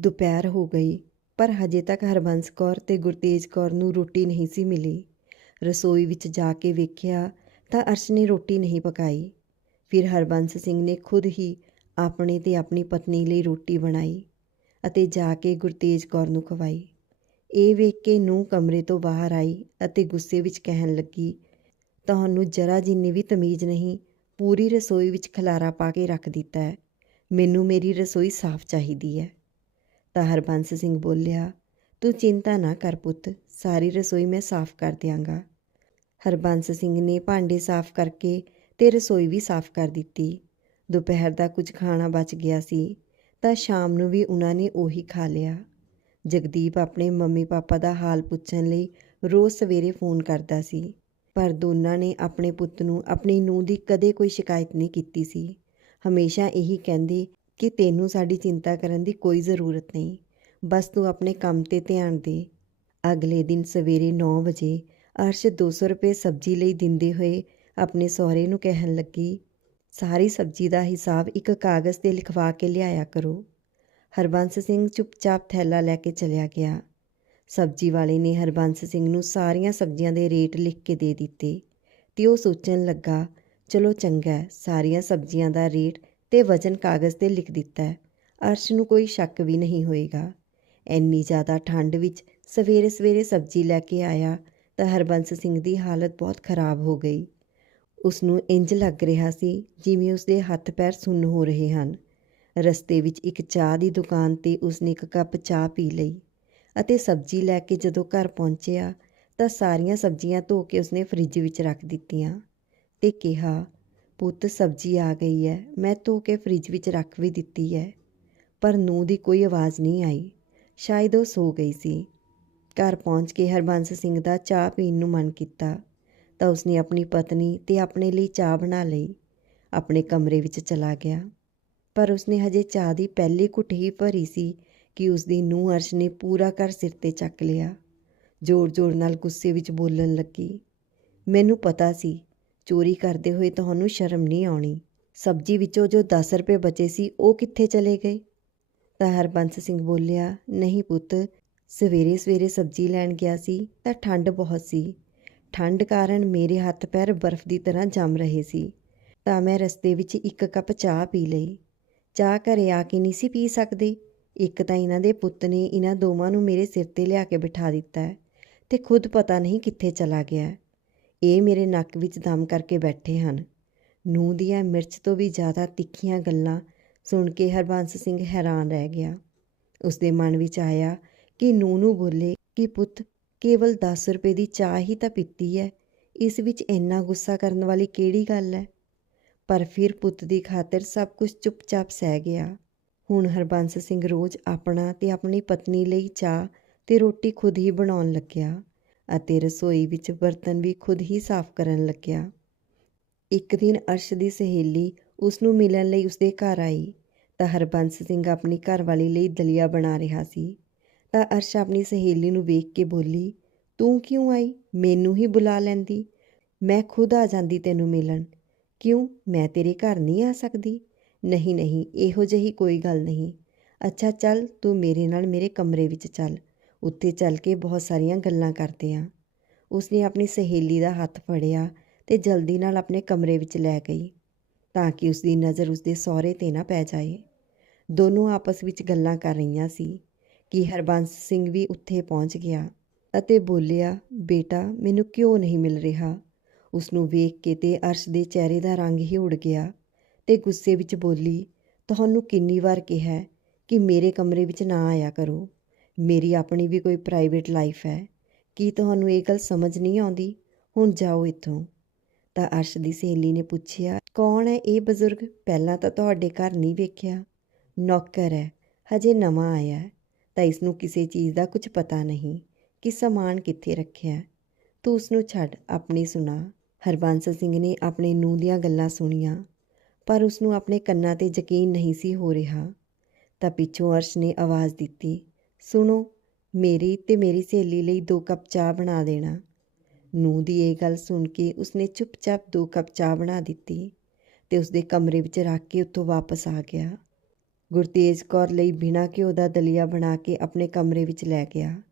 ਦੁਪਹਿਰ ਹੋ ਗਈ, ਪਰ ਹਜੇ ਤੱਕ ਹਰਬੰਸ ਕੌਰ ਤੇ ਗੁਰਤੇਜ ਕੌਰ ਨੂੰ ਰੋਟੀ ਨਹੀਂ ਸੀ ਮਿਲੀ। ਰਸੋਈ ਵਿੱਚ ਜਾ ਕੇ ਵੇਖਿਆ ਤਾਂ ਅਰਸ਼ ਨੇ ਰੋਟੀ ਨਹੀਂ ਪਕਾਈ। ਫਿਰ ਹਰਬੰਸ ਸਿੰਘ ਨੇ ਖੁਦ ਹੀ ਆਪਣੇ ਤੇ ਆਪਣੀ ਪਤਨੀ ਲਈ ਰੋਟੀ ਬਣਾਈ ਅਤੇ ਜਾ ਕੇ ਗੁਰਤੇਜ ਕੌਰ ਨੂੰ ਖਵਾਈ। ਇਹ ਵੇਖ ਕੇ ਨੂੰ ਕਮਰੇ ਤੋਂ ਬਾਹਰ ਆਈ ਅਤੇ ਗੁੱਸੇ ਵਿੱਚ ਕਹਿਣ ਲੱਗੀ, ਤੁਹਾਨੂੰ ਜਰਾ ਜਿੰਨੀ ਵੀ ਤਮੀਜ਼ ਨਹੀਂ, ਪੂਰੀ ਰਸੋਈ ਵਿੱਚ ਖਲਾਰਾ ਪਾ ਕੇ ਰੱਖ ਦਿੱਤਾ ਹੈ। ਮੈਨੂੰ ਮੇਰੀ ਰਸੋਈ ਸਾਫ਼ ਚਾਹੀਦੀ ਹੈ। ਤਾਂ ਹਰਬੰਸ ਸਿੰਘ ਬੋਲਿਆ, ਤੂੰ ਚਿੰਤਾ ਨਾ ਕਰ ਪੁੱਤ, ਸਾਰੀ ਰਸੋਈ ਮੈਂ ਸਾਫ਼ ਕਰ ਦਿਆਂਗਾ। ਹਰਬੰਸ ਸਿੰਘ ਨੇ ਭਾਂਡੇ ਸਾਫ਼ ਕਰਕੇ ਤੇ ਰਸੋਈ ਵੀ ਸਾਫ਼ ਕਰ ਦਿੱਤੀ। ਦੁਪਹਿਰ ਦਾ ਕੁਝ ਖਾਣਾ ਬਚ ਗਿਆ ਸੀ, ਤਾਂ ਸ਼ਾਮ ਨੂੰ ਵੀ ਉਹਨਾਂ ਨੇ ਉਹੀ ਖਾ ਲਿਆ। ਜਗਦੀਪ ਆਪਣੇ ਮੰਮੀ ਪਾਪਾ ਦਾ ਹਾਲ ਪੁੱਛਣ ਲਈ ਰੋਜ਼ ਸਵੇਰੇ ਫੋਨ ਕਰਦਾ ਸੀ, ਪਰ ਦੋਨਾਂ ਨੇ ਆਪਣੇ ਪੁੱਤ ਨੂੰ ਆਪਣੀ ਨੂੰਹ ਦੀ ਕਦੇ ਕੋਈ ਸ਼ਿਕਾਇਤ ਨਹੀਂ ਕੀਤੀ ਸੀ। ਹਮੇਸ਼ਾ ਇਹੀ ਕਹਿੰਦੇ ਕਿ ਤੈਨੂੰ ਸਾਡੀ ਚਿੰਤਾ ਕਰਨ ਦੀ ਕੋਈ ਜ਼ਰੂਰਤ ਨਹੀਂ, ਬਸ ਤੂੰ ਆਪਣੇ ਕੰਮ ਤੇ ਧਿਆਨ ਦੇ। ਅਗਲੇ ਦਿਨ ਸਵੇਰੇ 9 ਵਜੇ ਅਰਸ਼ 200 ਰੁਪਏ ਸਬਜ਼ੀ ਲਈ ਦਿੰਦੇ ਹੋਏ ਆਪਣੇ ਸਹੁਰੇ ਨੂੰ ਕਹਿਣ ਲੱਗੀ, ਸਾਰੀ ਸਬਜ਼ੀ ਦਾ ਹਿਸਾਬ ਇੱਕ ਕਾਗਜ਼ ਤੇ ਲਿਖਵਾ ਕੇ ਲਿਆਇਆ ਕਰੋ। ਹਰਬੰਸ ਸਿੰਘ ਚੁੱਪਚਾਪ ਥੈਲਾ ਲੈ ਕੇ ਚਲਿਆ ਗਿਆ। ਸਬਜ਼ੀ ਵਾਲੇ ਨੇ ਹਰਬੰਸ ਸਿੰਘ ਨੂੰ ਸਾਰੀਆਂ ਸਬਜ਼ੀਆਂ ਦੇ ਰੇਟ ਲਿਖ ਕੇ ਦੇ ਦਿੱਤੇ ਤੇ ਉਹ ਸੋਚਣ ਲੱਗਾ, ਚਲੋ ਚੰਗਾ ਸਾਰੀਆਂ ਸਬਜ਼ੀਆਂ ਦਾ ਰੇਟ ਤੇ ਵਜ਼ਨ ਕਾਗਜ਼ ਤੇ ਲਿਖ ਦਿੱਤਾ ਅਰਸ਼ ਨੂੰ ਕੋਈ ਸ਼ੱਕ ਵੀ ਨਹੀਂ ਹੋਏਗਾ। ਇੰਨੀ ਜ਼ਿਆਦਾ ਠੰਡ ਵਿੱਚ ਸਵੇਰੇ ਸਵੇਰੇ ਸਬਜ਼ੀ ਲੈ ਕੇ ਆਇਆ ਤਾਂ ਹਰਬੰਸ ਸਿੰਘ ਦੀ ਹਾਲਤ ਬਹੁਤ ਖਰਾਬ ਹੋ ਗਈ। ਉਸ ਨੂੰ ਇੰਜ ਲੱਗ ਰਿਹਾ ਸੀ ਜਿਵੇਂ ਉਸ ਦੇ ਹੱਥ ਪੈਰ ਸੁੰਨ ਹੋ ਰਹੇ ਹਨ। ਰਸਤੇ ਵਿੱਚ ਇੱਕ ਚਾਹ ਦੀ ਦੁਕਾਨ ਤੇ ਉਸਨੇ ਇੱਕ ਕੱਪ ਚਾਹ ਪੀ ਲਈ ਅਤੇ ਸਬਜ਼ੀ ਲੈ ਕੇ ਜਦੋਂ ਘਰ ਪਹੁੰਚਿਆ ਤਾਂ ਸਾਰੀਆਂ ਸਬਜ਼ੀਆਂ ਧੋ ਕੇ ਉਸਨੇ ਫ੍ਰਿਜ ਵਿੱਚ ਰੱਖ ਦਿੱਤੀਆਂ ਤੇ ਕਿਹਾ, ਪੁੱਤ, ਸਬਜ਼ੀ ਆ ਗਈ ਹੈ ਮੈਂ ਧੋ ਕੇ ਫ੍ਰਿਜ ਵਿੱਚ ਰੱਖ ਵੀ ਦਿੱਤੀ ਹੈ ਪਰ ਨੂੰਹ ਦੀ ਕੋਈ ਆਵਾਜ਼ ਨਹੀਂ ਆਈ। ਸ਼ਾਇਦ ਉਹ ਸੋ ਗਈ ਸੀ। ਘਰ ਪਹੁੰਚ ਕੇ ਹਰਬੰਸ ਸਿੰਘ ਦਾ ਚਾਹ ਪੀਣ ਨੂੰ ਮਨ ਕੀਤਾ ਤਾਂ ਉਸਨੇ ਆਪਣੀ ਪਤਨੀ ਤੇ ਆਪਣੇ ਲਈ ਚਾਹ ਬਣਾ ਲਈ, ਆਪਣੇ ਕਮਰੇ ਵਿੱਚ ਚਲਾ ਗਿਆ। ਪਰ ਉਸਨੇ ਹਜੇ ਚਾਹ ਦੀ ਪਹਿਲੀ ਘੁੱਟ ਹੀ ਭਰੀ ਸੀ ਕਿ ਉਸਦੀ ਨੂੰਹ ਅਰਸ਼ ਨੇ ਪੂਰਾ ਘਰ ਸਿਰ ਤੇ ਚੱਕ ਲਿਆ। ਜ਼ੋਰ-ਜ਼ੋਰ ਨਾਲ ਗੁੱਸੇ ਵਿੱਚ ਬੋਲਣ ਲੱਗੀ, ਮੈਨੂੰ ਪਤਾ ਸੀ, ਚੋਰੀ ਕਰਦੇ ਹੋਏ ਤੁਹਾਨੂੰ ਸ਼ਰਮ ਨਹੀਂ ਆਉਣੀ। ਸਬਜ਼ੀ ਵਿੱਚੋਂ ਜੋ 10 ਰੁਪਏ ਬਚੇ ਸੀ, ਉਹ ਕਿੱਥੇ ਚਲੇ ਗਏ? ਤਾਂ ਹਰਬੰਸ ਸਿੰਘ ਬੋਲਿਆ, ਨਹੀਂ ਪੁੱਤ, ਸਵੇਰੇ ਸਵੇਰੇ ਸਬਜ਼ੀ ਲੈਣ ਗਿਆ ਸੀ, ਤਾਂ ਠੰਡ ਬਹੁਤ ਸੀ। ਠੰਡ ਕਾਰਨ ਮੇਰੇ ਹੱਥ ਪੈਰ ਬਰਫ਼ ਦੀ ਤਰ੍ਹਾਂ ਜੰਮ ਰਹੇ ਸੀ। ਤਾਂ ਮੈਂ ਰਸਤੇ ਵਿੱਚ ਇੱਕ ਕੱਪ ਚਾਹ ਪੀ ਲਈ। ਚਾਹ ਘਰੇ ਆ ਕੇ ਨਹੀਂ ਸੀ ਪੀ ਸਕਦੇ। ਇੱਕ ਤਾਂ ਇਹਨਾਂ ਦੇ ਪੁੱਤ ਨੇ ਇਹਨਾਂ ਦੋਵਾਂ ਨੂੰ ਮੇਰੇ ਸਿਰ ਤੇ ਲਿਆ ਕੇ ਬਿਠਾ ਦਿੱਤਾ ਹੈ ਤੇ ਖੁਦ ਪਤਾ ਨਹੀਂ ਕਿੱਥੇ ਚਲਾ ਗਿਆ ਇਹ ਮੇਰੇ ਨੱਕ ਵਿੱਚ ਦਮ ਕਰਕੇ ਬੈਠੇ ਹਨ। ਨੂੰਹ ਦੀਆਂ ਮਿਰਚ ਤੋਂ ਵੀ ਜ਼ਿਆਦਾ ਤਿੱਖੀਆਂ ਗੱਲਾਂ ਸੁਣ ਕੇ ਹਰਬੰਸ ਸਿੰਘ ਹੈਰਾਨ ਰਹਿ ਗਿਆ। ਉਸਦੇ ਮਨ ਵਿੱਚ ਆਇਆ ਕਿ ਨੂੰਹ ਨੂੰ ਬੋਲੇ ਕਿ ਪੁੱਤ, ਕੇਵਲ 10 ਰੁਪਏ ਦੀ ਚਾਹ ਹੀ ਤਾਂ ਪੀਤੀ ਹੈ। ਇਸ ਵਿੱਚ ਇੰਨਾ ਗੁੱਸਾ ਕਰਨ ਵਾਲੀ ਕਿਹੜੀ ਗੱਲ ਹੈ? ਪਰ ਫਿਰ ਪੁੱਤ ਦੀ ਖਾਤਰ ਸਭ ਕੁਝ ਚੁੱਪਚਾਪ ਸਹਿ ਗਿਆ। ਹੁਣ ਹਰਬੰਸ ਸਿੰਘ ਰੋਜ਼ ਆਪਣਾ ਤੇ ਆਪਣੀ ਪਤਨੀ ਲਈ ਚਾਹ ਤੇ ਰੋਟੀ ਖੁਦ ਹੀ ਬਣਾਉਣ ਲੱਗਿਆ ਅਤੇ ਰਸੋਈ ਵਿੱਚ ਬਰਤਨ ਵੀ ਖੁਦ ਹੀ ਸਾਫ਼ ਕਰਨ ਲੱਗਿਆ। ਇੱਕ ਦਿਨ ਅਰਸ਼ ਦੀ ਸਹੇਲੀ ਉਸ ਨੂੰ ਮਿਲਣ ਲਈ ਉਸਦੇ ਘਰ ਆਈ ਤਾਂ ਹਰਬੰਸ ਸਿੰਘ ਆਪਣੀ ਘਰਵਾਲੀ ਲਈ ਦਲੀਆ ਬਣਾ ਰਿਹਾ ਸੀ। ਤਾਂ ਅਰਸ਼ ਆਪਣੀ ਸਹੇਲੀ ਨੂੰ ਵੇਖ ਕੇ ਬੋਲੀ, ਤੂੰ ਕਿਉਂ ਆਈ? ਮੈਨੂੰ ਹੀ ਬੁਲਾ ਲੈਂਦੀ। ਮੈਂ ਖੁਦ ਆ ਜਾਂਦੀ ਤੈਨੂੰ ਮਿਲਣ। ਕਿਉਂ? ਮੈਂ ਤੇਰੇ ਘਰ ਨਹੀਂ ਆ ਸਕਦੀ। ਨਹੀਂ ਨਹੀਂ, ਇਹੋ ਜਿਹੀ ਕੋਈ ਗੱਲ ਨਹੀਂ। ਅੱਛਾ, ਚੱਲ, ਤੂੰ ਮੇਰੇ ਨਾਲ ਮੇਰੇ ਕਮਰੇ ਵਿੱਚ ਚੱਲ। ਉੱਤੇ ਚੱਲ ਕੇ ਬਹੁਤ ਸਾਰੀਆਂ ਗੱਲਾਂ ਕਰਦੇ ਹਾਂ ਉਸਨੇ ਆਪਣੀ ਸਹੇਲੀ ਦਾ ਹੱਥ ਫੜਿਆ ਤੇ ਜਲਦੀ ਨਾਲ ਆਪਣੇ ਕਮਰੇ ਵਿੱਚ ਲੈ ਗਈ ਤਾਂ ਕਿ ਉਸਦੀ ਨਜ਼ਰ ਉਸਦੇ ਸਹੁਰੇ ਤੇ ਨਾ ਪੈ ਜਾਏ। ਦੋਨੋਂ ਆਪਸ ਵਿੱਚ ਗੱਲਾਂ ਕਰ ਰਹੀਆਂ ਸੀ ਕਿ ਹਰਬੰਸ ਸਿੰਘ ਵੀ ਉੱਥੇ ਪਹੁੰਚ ਗਿਆ ਅਤੇ ਬੋਲਿਆ, ਬੇਟਾ, ਮੈਨੂੰ ਕਿਉਂ ਨਹੀਂ ਮਿਲ ਰਿਹਾ? ਉਸ ਨੂੰ ਵੇਖ ਕੇ ਤੇ ਅਰਸ਼ ਦੇ ਚਿਹਰੇ ਦਾ ਰੰਗ ਹੀ ਉੜ ਗਿਆ ਤੇ ਗੁੱਸੇ ਵਿੱਚ ਬੋਲੀ, ਤੁਹਾਨੂੰ ਕਿੰਨੀ ਵਾਰ ਕਿਹਾ ਕਿ ਮੇਰੇ ਕਮਰੇ ਵਿੱਚ ਨਾ ਆਇਆ ਕਰੋ। ਮੇਰੀ ਆਪਣੀ ਵੀ ਕੋਈ ਪ੍ਰਾਈਵੇਟ ਲਾਈਫ ਹੈ। ਕੀ ਤੁਹਾਨੂੰ ਇਹ ਗੱਲ ਸਮਝ ਨਹੀਂ ਆਉਂਦੀ? ਹੁਣ ਜਾਓ ਇੱਥੋਂ। ਤਾਂ ਅਰਸ਼ ਦੀ ਸਹੇਲੀ ਨੇ ਪੁੱਛਿਆ, ਕੌਣ ਹੈ ਇਹ ਬਜ਼ੁਰਗ? ਪਹਿਲਾਂ ਤਾਂ ਤੁਹਾਡੇ ਘਰ ਨਹੀਂ ਵੇਖਿਆ। ਨੌਕਰ ਹੈ, ਹਜੇ ਨਵਾਂ ਆਇਆ ਤਾਂ ਇਸ ਨੂੰ ਕਿਸੇ ਚੀਜ਼ ਦਾ ਕੁਝ ਪਤਾ ਨਹੀਂ ਕਿ ਸਮਾਨ ਕਿੱਥੇ ਰੱਖਿਆ ਤੂੰ ਉਸ ਨੂੰ ਛੱਡ, ਆਪਣੀ ਸੁਣਾ। ਹਰਬੰਸ ਸਿੰਘ ਨੇ ਆਪਣੇ ਨੂੰਹ ਦੀਆਂ ਗੱਲਾਂ ਸੁਣੀਆਂ, ਪਰ ਉਸ ਨੂੰ ਆਪਣੇ ਕੰਨਾਂ ਤੇ ਯਕੀਨ ਨਹੀਂ ਸੀ ਹੋ ਰਿਹਾ। ਤਾਂ ਪਿੱਛੋਂ ਅਰਸ਼ ਨੇ ਆਵਾਜ਼ ਦਿੱਤੀ, ਸੁਣੋ, ਮੇਰੀ ਤੇ ਮੇਰੀ ਸਹੇਲੀ ਲਈ ਦੋ ਕੱਪ ਚਾਹ ਬਣਾ ਦੇਣਾ। ਨੂੰਹ ਦੀ ਇਹ ਗੱਲ ਸੁਣ ਕੇ ਉਸਨੇ ਚੁੱਪਚਾਪ ਦੋ ਕੱਪ ਚਾਹ ਬਣਾ ਦਿੱਤੀ ਤੇ ਉਸਦੇ ਕਮਰੇ ਵਿੱਚ ਰੱਖ ਕੇ ਉੱਥੋਂ ਵਾਪਸ ਆ ਗਿਆ। ਗੁਰਤੇਜ ਕੌਰ ਲਈ ਬਿਨਾਂ ਘਿਓ ਦਾ ਦਲੀਆ ਬਣਾ ਕੇ ਆਪਣੇ ਕਮਰੇ ਵਿੱਚ ਲੈ ਗਿਆ।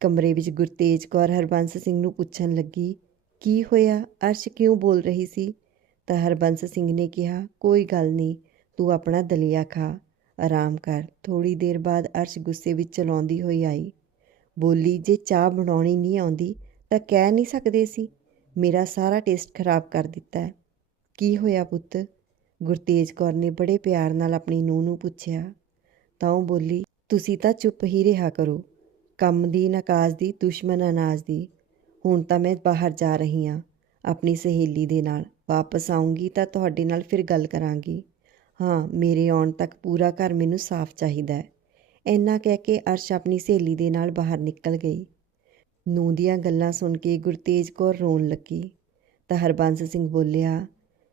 ਕਮਰੇ ਵਿੱਚ ਗੁਰਤੇਜ ਕੌਰ ਹਰਬੰਸ ਸਿੰਘ ਨੂੰ ਪੁੱਛਣ ਲੱਗੀ ਕੀ ਹੋਇਆ? ਅਰਸ਼ ਕਿਉਂ ਬੋਲ ਰਹੀ ਸੀ? ਤਾਂ ਹਰਬੰਸ ਸਿੰਘ ਨੇ ਕਿਹਾ, ਕੋਈ ਗੱਲ ਨਹੀਂ, ਤੂੰ ਆਪਣਾ ਦਲੀਆ ਖਾ, ਆਰਾਮ ਕਰ। ਥੋੜੀ ਦੇਰ ਬਾਅਦ ਅਰਸ਼ ਗੁੱਸੇ ਵਿੱਚ ਚਲਾਉਂਦੀ ਹੋਈ ਆਈ। ਬੋਲੀ, ਜੇ ਚਾਹ ਬਣਾਉਣੀ ਨਹੀਂ ਆਉਂਦੀ, ਤਾਂ ਕਹਿ ਨਹੀਂ ਸਕਦੇ ਸੀ? ਮੇਰਾ ਸਾਰਾ ਟੇਸਟ ਖਰਾਬ ਕਰ ਦਿੱਤਾ ਹੈ। ਕੀ ਹੋਇਆ ਪੁੱਤ? ਗੁਰਤੇਜ ਕੌਰ ਨੇ ਬੜੇ ਪਿਆਰ ਨਾਲ ਆਪਣੀ ਨੂੰਹ ਨੂੰ ਪੁੱਛਿਆ। ਤਾਂ ਉਹ ਬੋਲੀ, ਤੁਸੀਂ ਤਾਂ ਚੁੱਪ ਹੀ ਰਿਹਾ ਕਰੋ। ਕੰਮ ਦੀ, ਨਕਾਜ਼ ਦੀ, ਦੁਸ਼ਮਣ ਅਨਾਜ ਦੀ। ਹੁਣ ਤਾਂ ਮੈਂ ਬਾਹਰ ਜਾ ਰਹੀ ਹਾਂ। ਆਪਣੀ ਸਹੇਲੀ ਦੇ ਨਾਲ। ਵਾਪਸ ਆਉਂਗੀ ਤਾਂ ਤੁਹਾਡੇ ਨਾਲ ਫਿਰ ਗੱਲ ਕਰਾਂਗੀ। ਹਾਂ, ਮੇਰੇ ਆਉਣ ਤੱਕ ਪੂਰਾ ਘਰ ਮੈਨੂੰ ਸਾਫ਼ ਚਾਹੀਦਾ ਹੈ। ਇੰਨਾ ਕਹਿ ਕੇ ਅਰਸ਼ ਆਪਣੀ ਸਹੇਲੀ ਦੇ ਨਾਲ ਬਾਹਰ ਨਿਕਲ ਗਈ। ਨੂੰਹ ਦੀਆਂ ਗੱਲਾਂ ਸੁਣ ਕੇ ਗੁਰਤੇਜ ਕੌਰ ਰੋਣ ਲੱਗੀ। ਤਾਂ ਹਰਬੰਸ ਸਿੰਘ ਬੋਲਿਆ,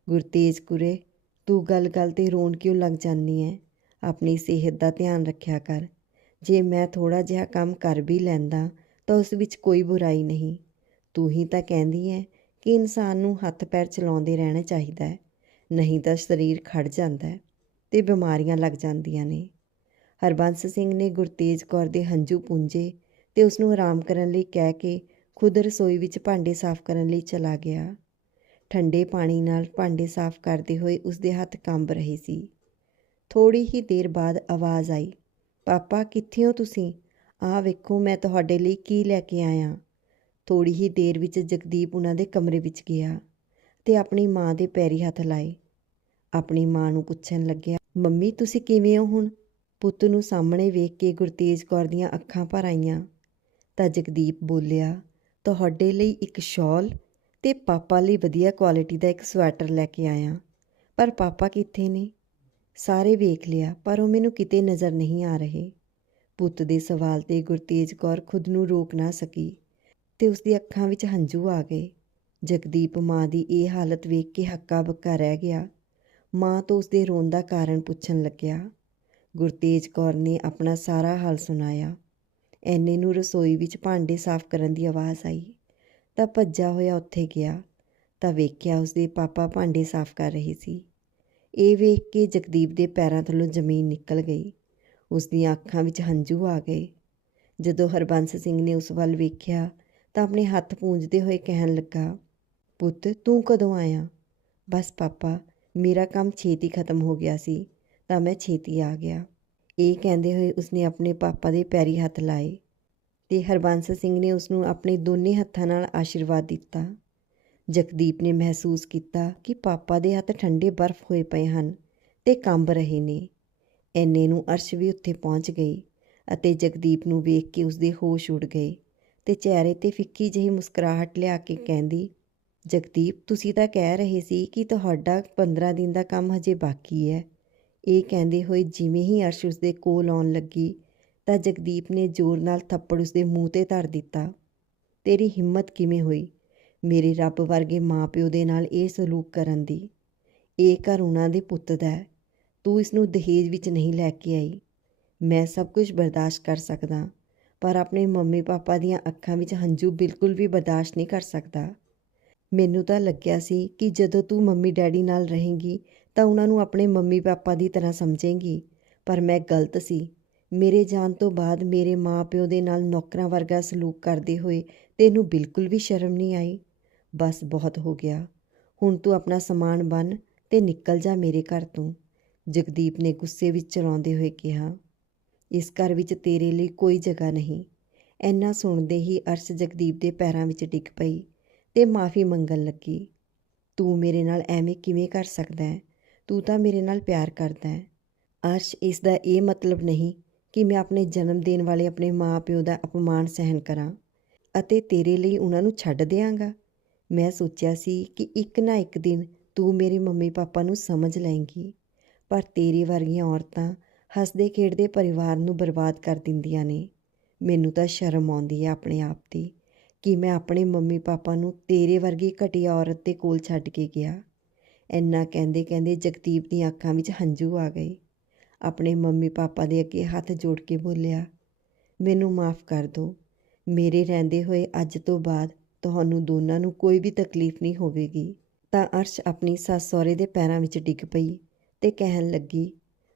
ਗੁਰਤੇਜ ਕੁਰੇ, ਤੂੰ ਗੱਲ-ਗੱਲ ਤੇ ਰੋਣ ਕਿਉਂ ਲੱਗ ਜਾਂਦੀ ਹੈ ਆਪਣੀ ਸਿਹਤ ਦਾ ਧਿਆਨ ਰੱਖਿਆ ਕਰ। ਜੇ ਮੈਂ ਥੋੜਾ ਜਿਹਾ ਕੰਮ ਕਰ ਵੀ ਲੈਂਦਾ ਤਾਂ ਉਸ ਵਿੱਚ ਕੋਈ ਬੁਰਾਈ ਨਹੀਂ। ਤੂੰ ਹੀ ਤਾਂ ਕਹਿੰਦੀ ਹੈ ਕਿ ਇਨਸਾਨ ਨੂੰ ਹੱਥ ਪੈਰ ਚਲਾਉਂਦੇ ਰਹਿਣਾ ਚਾਹੀਦਾ ਹੈ, ਨਹੀਂ ਤਾਂ ਸਰੀਰ ਖੜ ਜਾਂਦਾ ਹੈ ਤੇ ਬਿਮਾਰੀਆਂ ਲੱਗ ਜਾਂਦੀਆਂ ਨੇ। ਹਰਬੰਸ ਸਿੰਘ ਨੇ ਗੁਰਤੇਜ ਕੌਰ ਦੇ ਹੰਝੂ ਪੂੰਝੇ ਤੇ ਉਸ ਨੂੰ ਆਰਾਮ ਕਰਨ ਲਈ ਕਹਿ ਕੇ ਖੁਦ ਰਸੋਈ ਵਿੱਚ ਭਾਂਡੇ ਸਾਫ਼ ਕਰਨ ਲਈ ਚਲਾ ਗਿਆ। ਠੰਡੇ ਪਾਣੀ ਨਾਲ ਭਾਂਡੇ ਸਾਫ਼ ਕਰਦੇ ਹੋਏ ਉਸਦੇ ਹੱਥ ਕੰਬ ਰਹੇ ਸੀ। ਥੋੜੀ ਹੀ ਦੇਰ ਬਾਅਦ ਆਵਾਜ਼ ਆਈ, ਪਾਪਾ, ਕਿੱਥੇ ਹੋ ਤੁਸੀਂ? ਆਹ ਵੇਖੋ, ਮੈਂ ਤੁਹਾਡੇ ਲਈ ਕੀ ਲੈ ਕੇ ਆਇਆ। ਥੋੜੀ ਹੀ ਦੇਰ ਵਿੱਚ ਜਗਦੀਪ ਉਹਨਾਂ ਦੇ ਕਮਰੇ ਵਿੱਚ ਗਿਆ ਤੇ ਆਪਣੀ ਮਾਂ ਦੇ ਪੈਰੀ ਹੱਥ ਲਾਏ। ਆਪਣੀ ਮਾਂ ਨੂੰ ਪੁੱਛਣ ਲੱਗਿਆ, ਮੰਮੀ, ਤੁਸੀਂ ਕਿਵੇਂ ਹੋ ਹੁਣ? ਪੁੱਤ ਨੂੰ ਸਾਹਮਣੇ ਵੇਖ ਕੇ ਗੁਰਤੇਜ ਕੌਰ ਦੀਆਂ ਅੱਖਾਂ ਭਰ ਆਈਆਂ। ਤਾਂ ਜਗਦੀਪ ਬੋਲਿਆ, ਤੁਹਾਡੇ ਲਈ ਇੱਕ ਸ਼ਾਲ ਤੇ ਪਾਪਾ ਲਈ ਵਧੀਆ ਕੁਆਲਿਟੀ ਦਾ ਇੱਕ ਸਵੈਟਰ ਲੈ ਕੇ ਆਇਆ। ਪਰ ਪਾਪਾ ਕਿੱਥੇ ਨੇ? ਸਾਰੇ ਵੇਖ ਲਿਆ, ਪਰ ਉਹ ਮੈਨੂੰ ਕਿਤੇ ਨਜ਼ਰ ਨਹੀਂ ਆ ਰਹੇ। ਪੁੱਤ ਦੇ ਸਵਾਲ ਤੇ ਗੁਰਤੇਜ ਕੌਰ ਖੁਦ ਨੂੰ ਰੋਕ ਨਾ ਸਕੀ। ਤੇ ਉਸਦੀ ਅੱਖਾਂ ਵਿੱਚ ਹੰਝੂ ਆ ਗਏ। ਜਗਦੀਪ ਮਾਂ ਦੀ ਇਹ ਹਾਲਤ ਵੇਖ ਕੇ ਹੱਕਾ ਬੱਕਾ ਰਹਿ ਗਿਆ। ਮਾਂ ਤੋਂ ਉਸਦੇ ਰੋਣ ਦਾ ਕਾਰਨ ਪੁੱਛਣ ਲੱਗਿਆ। ਗੁਰਤੇਜ ਕੌਰ ਨੇ ਆਪਣਾ ਸਾਰਾ ਹਾਲ ਸੁਣਾਇਆ। ਐਨੇ ਨੂੰ ਰਸੋਈ ਵਿੱਚ ਭਾਂਡੇ ਸਾਫ਼ ਕਰਨ ਦੀ ਆਵਾਜ਼ ਆਈ। ਤਾਂ ਭੱਜਾ ਹੋਇਆ ਉੱਥੇ ਗਿਆ। ਤਾਂ ਵੇਖਿਆ ਉਸਦੇ ਪਾਪਾ ਭਾਂਡੇ ਸਾਫ਼ ਕਰ ਰਹੇ ਸੀ। ਇਹ ਵੇਖ ਕੇ ਜਗਦੀਪ ਦੇ ਪੈਰਾਂ ਥੱਲੋਂ ਜ਼ਮੀਨ ਨਿਕਲ ਗਈ। ਉਸ ਦੀਆਂ ਅੱਖਾਂ ਵਿੱਚ ਹੰਝੂ ਆ ਗਏ। ਜਦੋਂ ਹਰਬੰਸ ਸਿੰਘ ਨੇ ਉਸ ਵੱਲ ਵੇਖਿਆ ਤਾਂ ਆਪਣੇ ਹੱਥ ਪੂੰਝਦੇ ਹੋਏ ਕਹਿਣ ਲੱਗਾ, ਪੁੱਤ, ਤੂੰ ਕਦੋਂ ਆਇਆ? ਬਸ ਪਾਪਾ, ਮੇਰਾ ਕੰਮ ਛੇਤੀ ਖਤਮ ਹੋ ਗਿਆ ਸੀ, ਤਾਂ ਮੈਂ ਛੇਤੀ ਆ ਗਿਆ। ਇਹ ਕਹਿੰਦੇ ਹੋਏ ਉਸਨੇ ਆਪਣੇ ਪਾਪਾ ਦੇ ਪੈਰੀ ਹੱਥ ਲਾਏ ਤੇ ਹਰਬੰਸ ਸਿੰਘ ਨੇ ਉਸ ਨੂੰ ਆਪਣੇ ਦੋਨੇ ਹੱਥਾਂ ਨਾਲ ਆਸ਼ੀਰਵਾਦ ਦਿੱਤਾ। ਜਗਦੀਪ ਨੇ ਮਹਿਸੂਸ ਕੀਤਾ ਕਿ ਪਾਪਾ ਦੇ ਹੱਥ ਠੰਡੇ ਬਰਫ਼ ਹੋਏ ਪਏ ਹਨ ਤੇ ਕੰਬ ਰਹੇ ਨੇ। ਐਨੇ ਨੂੰ ਅਰਸ਼ ਵੀ ਉੱਥੇ ਪਹੁੰਚ ਗਈ ਅਤੇ ਜਗਦੀਪ ਨੂੰ ਵੇਖ ਕੇ ਉਸਦੇ ਹੋਸ਼ ਉੱਡ ਗਏ। ਤੇ ਚਿਹਰੇ ਤੇ ਫਿੱਕੀ ਜਿਹੀ ਮੁਸਕਰਾਹਟ ਲਿਆ ਕੇ ਕਹਿੰਦੀ, ਜਗਦੀਪ, ਤੁਸੀਂ ਤਾਂ ਕਹਿ ਰਹੇ ਸੀ ਕਿ ਤੁਹਾਡਾ 15 ਦਿਨ ਦਾ ਕੰਮ ਹਜੇ ਬਾਕੀ ਹੈ। ਇਹ ਕਹਿੰਦੇ ਹੋਏ ਜਿਵੇਂ ਹੀ ਅਰਸ਼ ਉਸਦੇ ਕੋਲ ਆਉਣ ਲੱਗੀ, ਤਾਂ ਜਗਦੀਪ ਨੇ ਜ਼ੋਰ ਨਾਲ ਥੱਪੜ ਉਸਦੇ ਮੂੰਹ ਤੇ ਧਰ ਦਿੱਤਾ। ਤੇਰੀ ਹਿੰਮਤ ਕਿਵੇਂ ਹੋਈ? ਮੇਰੇ ਰੱਬ ਵਰਗੇ ਮਾਪਿਓ ਦੇ ਨਾਲ ਇਹ ਸਲੂਕ ਕਰਨ ਦੀ। ਇਹ ਘਰ ਉਹਨਾਂ ਦੇ ਪੁੱਤ ਦਾ ਹੈ। ਤੂੰ ਇਸ ਨੂੰ ਦਹੇਜ ਵਿੱਚ ਨਹੀਂ ਲੈ ਕੇ ਆਈ। ਮੈਂ ਸਭ ਕੁਝ ਬਰਦਾਸ਼ਤ ਕਰ ਸਕਦਾ। ਪਰ ਆਪਣੇ ਮੰਮੀ ਪਾਪਾ ਦੀਆਂ ਅੱਖਾਂ ਵਿੱਚ ਹੰਝੂ ਬਿਲਕੁਲ ਵੀ ਬਰਦਾਸ਼ਤ ਨਹੀਂ ਕਰ ਸਕਦਾ। ਮੈਨੂੰ ਤਾਂ ਲੱਗਿਆ ਸੀ ਕਿ ਜਦੋਂ ਤੂੰ ਮੰਮੀ ਡੈਡੀ ਨਾਲ ਰਹੇਂਗੀ ਤਾਂ ਉਹਨਾਂ ਨੂੰ ਆਪਣੇ ਮੰਮੀ ਪਾਪਾ ਦੀ ਤਰ੍ਹਾਂ ਸਮਝੇਂਗੀ। ਪਰ ਮੈਂ ਗਲਤ ਸੀ। ਮੇਰੇ ਜਾਣ ਤੋਂ ਬਾਅਦ ਮੇਰੇ ਮਾਪਿਓ ਦੇ ਨਾਲ ਨੌਕਰਾਂ ਵਰਗਾ ਸਲੂਕ ਕਰਦੇ ਹੋਏ ਤੈਨੂੰ ਬਿਲਕੁਲ ਵੀ ਸ਼ਰਮ ਨਹੀਂ ਆਈ? ਬਸ ਬਹੁਤ ਹੋ ਗਿਆ। ਹੁਣ ਤੂੰ ਆਪਣਾ ਸਮਾਨ ਬੰਨ ਤੇ ਨਿਕਲ ਜਾ ਮੇਰੇ ਘਰ ਤੋਂ। ਜਗਦੀਪ ਨੇ ਗੁੱਸੇ ਵਿੱਚ ਚਲਾਉਂਦੇ ਹੋਏ ਕਿਹਾ ਇਸ ਘਰ ਵਿੱਚ ਤੇਰੇ ਲਈ ਕੋਈ ਜਗ੍ਹਾ ਨਹੀਂ। ਐਨਾ ਸੁਣਦੇ ਹੀ ਅਰਸ਼ ਜਗਦੀਪ ਦੇ ਪੈਰਾਂ ਵਿੱਚ ਡਿੱਗ ਪਈ ਤੇ ਮਾਫੀ ਮੰਗਣ ਲੱਗੀ। ਤੂੰ ਮੇਰੇ ਨਾਲ ਐਵੇਂ ਕਿਵੇਂ ਕਰ ਸਕਦਾ ਹੈ? ਤੂੰ ਤਾਂ ਮੇਰੇ ਨਾਲ ਪਿਆਰ ਕਰਦਾ ਹੈ। ਅਰਸ਼ ਇਸ ਦਾ ਇਹ ਮਤਲਬ ਨਹੀਂ ਕਿ ਮੈਂ ਆਪਣੇ ਜਨਮ ਦੇਣ ਵਾਲੇ ਆਪਣੇ ਮਾਪਿਓ ਦਾ ਅਪਮਾਨ ਸਹਿਨ ਕਰਾਂ ਅਤੇ ਤੇਰੇ ਲਈ ਉਹਨਾਂ ਨੂੰ ਛੱਡ ਦਿਆਂਗਾ। ਮੈਂ ਸੋਚਿਆ ਸੀ ਕਿ ਇੱਕ ਨਾ ਇੱਕ ਦਿਨ ਤੂੰ ਮੇਰੇ ਮੰਮੀ ਪਾਪਾ ਨੂੰ ਸਮਝ ਲਏਂਗੀ, ਪਰ ਤੇਰੇ ਵਰਗੀਆਂ ਔਰਤਾਂ ਹੱਸਦੇ ਖੇਡਦੇ ਪਰਿਵਾਰ ਨੂੰ ਬਰਬਾਦ ਕਰ ਦਿੰਦੀਆਂ ਨੇ। ਮੈਨੂੰ ਤਾਂ ਸ਼ਰਮ ਆਉਂਦੀ ਹੈ ਆਪਣੇ ਆਪ ਦੀ ਕਿ ਮੈਂ ਆਪਣੇ ਮੰਮੀ ਪਾਪਾ ਨੂੰ ਤੇਰੇ ਵਰਗੀ ਘਟੀਆ ਔਰਤ ਦੇ ਕੋਲ ਛੱਡ ਕੇ ਗਿਆ। ਇੰਨਾ ਕਹਿੰਦੇ ਕਹਿੰਦੇ ਜਗਦੀਪ ਦੀਆਂ ਅੱਖਾਂ ਵਿੱਚ ਹੰਝੂ ਆ ਗਏ। ਆਪਣੇ ਮੰਮੀ ਪਾਪਾ ਦੇ ਅੱਗੇ ਹੱਥ ਜੋੜ ਕੇ ਬੋਲਿਆ, ਮੈਨੂੰ ਮਾਫ ਕਰ ਦਿਓ ਮੇਰੇ ਰਹਿੰਦੇ ਹੋਏ ਅੱਜ ਤੋਂ ਬਾਅਦ ਤੁਹਾਨੂੰ ਦੋਨਾਂ ਨੂੰ ਕੋਈ ਵੀ ਤਕਲੀਫ ਨਹੀਂ ਹੋਵੇਗੀ। ਤਾਂ ਅਰਸ਼ ਆਪਣੀ ਸੱਸ ਸਹੁਰੇ ਦੇ ਪੈਰਾਂ ਵਿੱਚ ਡਿੱਗ ਪਈ ਤੇ ਕਹਿਣ ਲੱਗੀ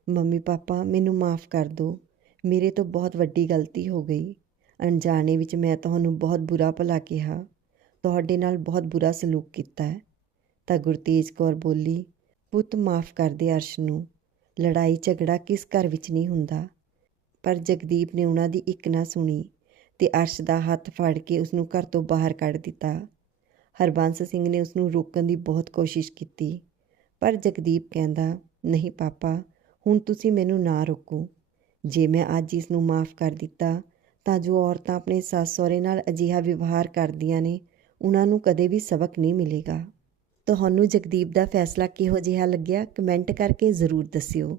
ਮੰਮੀ ਪਾਪਾ, ਮੈਨੂੰ ਮਾਫ ਕਰ ਦਿਓ ਮੇਰੇ ਤੋਂ ਬਹੁਤ ਵੱਡੀ ਗਲਤੀ ਹੋ ਗਈ। ਅਣਜਾਣੇ ਵਿੱਚ ਮੈਂ ਤੁਹਾਨੂੰ ਬਹੁਤ ਬੁਰਾ ਭਲਾ ਕਿਹਾ। ਤੁਹਾਡੇ ਨਾਲ ਬਹੁਤ ਬੁਰਾ ਸਲੂਕ ਕੀਤਾ ਹੈ। ਤਾਂ ਗੁਰਤੇਜ ਕੌਰ ਬੋਲੀ, ਪੁੱਤ, ਮਾਫ ਕਰ ਦੇ ਅਰਸ਼ ਨੂੰ। ਲੜਾਈ, ਝਗੜਾ ਕਿਸ ਘਰ ਵਿੱਚ ਨਹੀਂ ਹੁੰਦਾ। ਪਰ ਜਗਦੀਪ ਨੇ ਉਹਨਾਂ ਦੀ ਇੱਕ ਨਾ ਸੁਣੀ ਤੇ ਅਰਸ਼ ਦਾ ਹੱਥ ਫੜ ਕੇ ਉਸ ਨੂੰ ਘਰ ਤੋਂ ਬਾਹਰ ਕੱਢ ਦਿੱਤਾ। ਹਰਬੰਸ ਸਿੰਘ ਨੇ ਉਸ ਨੂੰ ਰੋਕਣ ਦੀ ਬਹੁਤ ਕੋਸ਼ਿਸ਼ ਕੀਤੀ। ਪਰ ਜਗਦੀਪ ਕਹਿੰਦਾ, ਨਹੀਂ ਪਾਪਾ ਹੁਣ ਤੁਸੀਂ ਮੈਨੂੰ ਨਾ ਰੋਕੋ। ਜੇ ਮੈਂ ਅੱਜ ਇਸ ਨੂੰ ਮਾਫ ਕਰ ਦਿੱਤਾ, ਤਾਂ ਜੋ ਔਰਤਾਂ ਆਪਣੇ ਸੱਸ ਸਹੁਰੇ ਨਾਲ ਅਜਿਹਾ ਵਿਵਹਾਰ ਕਰਦੀਆਂ ਨੇ, ਉਹਨਾਂ ਨੂੰ ਕਦੇ ਵੀ ਸਬਕ ਨਹੀਂ ਮਿਲੇਗਾ। ਤੁਹਾਨੂੰ ਜਗਦੀਪ ਦਾ ਫੈਸਲਾ ਕਿਹੋ ਜਿਹਾ ਲੱਗਿਆ, ਕਮੈਂਟ ਕਰਕੇ ਜ਼ਰੂਰ ਦੱਸਿਓ।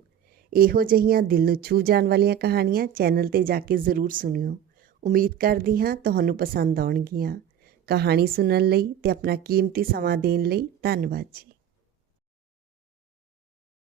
ਇਹੋ ਜਿਹੀਆਂ ਦਿਲ ਨੂੰ ਛੂ ਜਾਣ ਵਾਲੀਆਂ ਕਹਾਣੀਆਂ ਚੈਨਲ ਤੇ ਜਾ ਕੇ ਜ਼ਰੂਰ ਸੁਣਿਓ। ਉਮੀਦ ਕਰਦੀ ਹਾਂ ਤੁਹਾਨੂੰ ਪਸੰਦ ਆਉਣਗੀਆਂ। ਕਹਾਣੀ ਸੁਣਨ ਲਈ ਤੇ ਆਪਣਾ ਕੀਮਤੀ ਸਮਾਂ ਦੇਣ ਲਈ ਧੰਨਵਾਦ ਜੀ।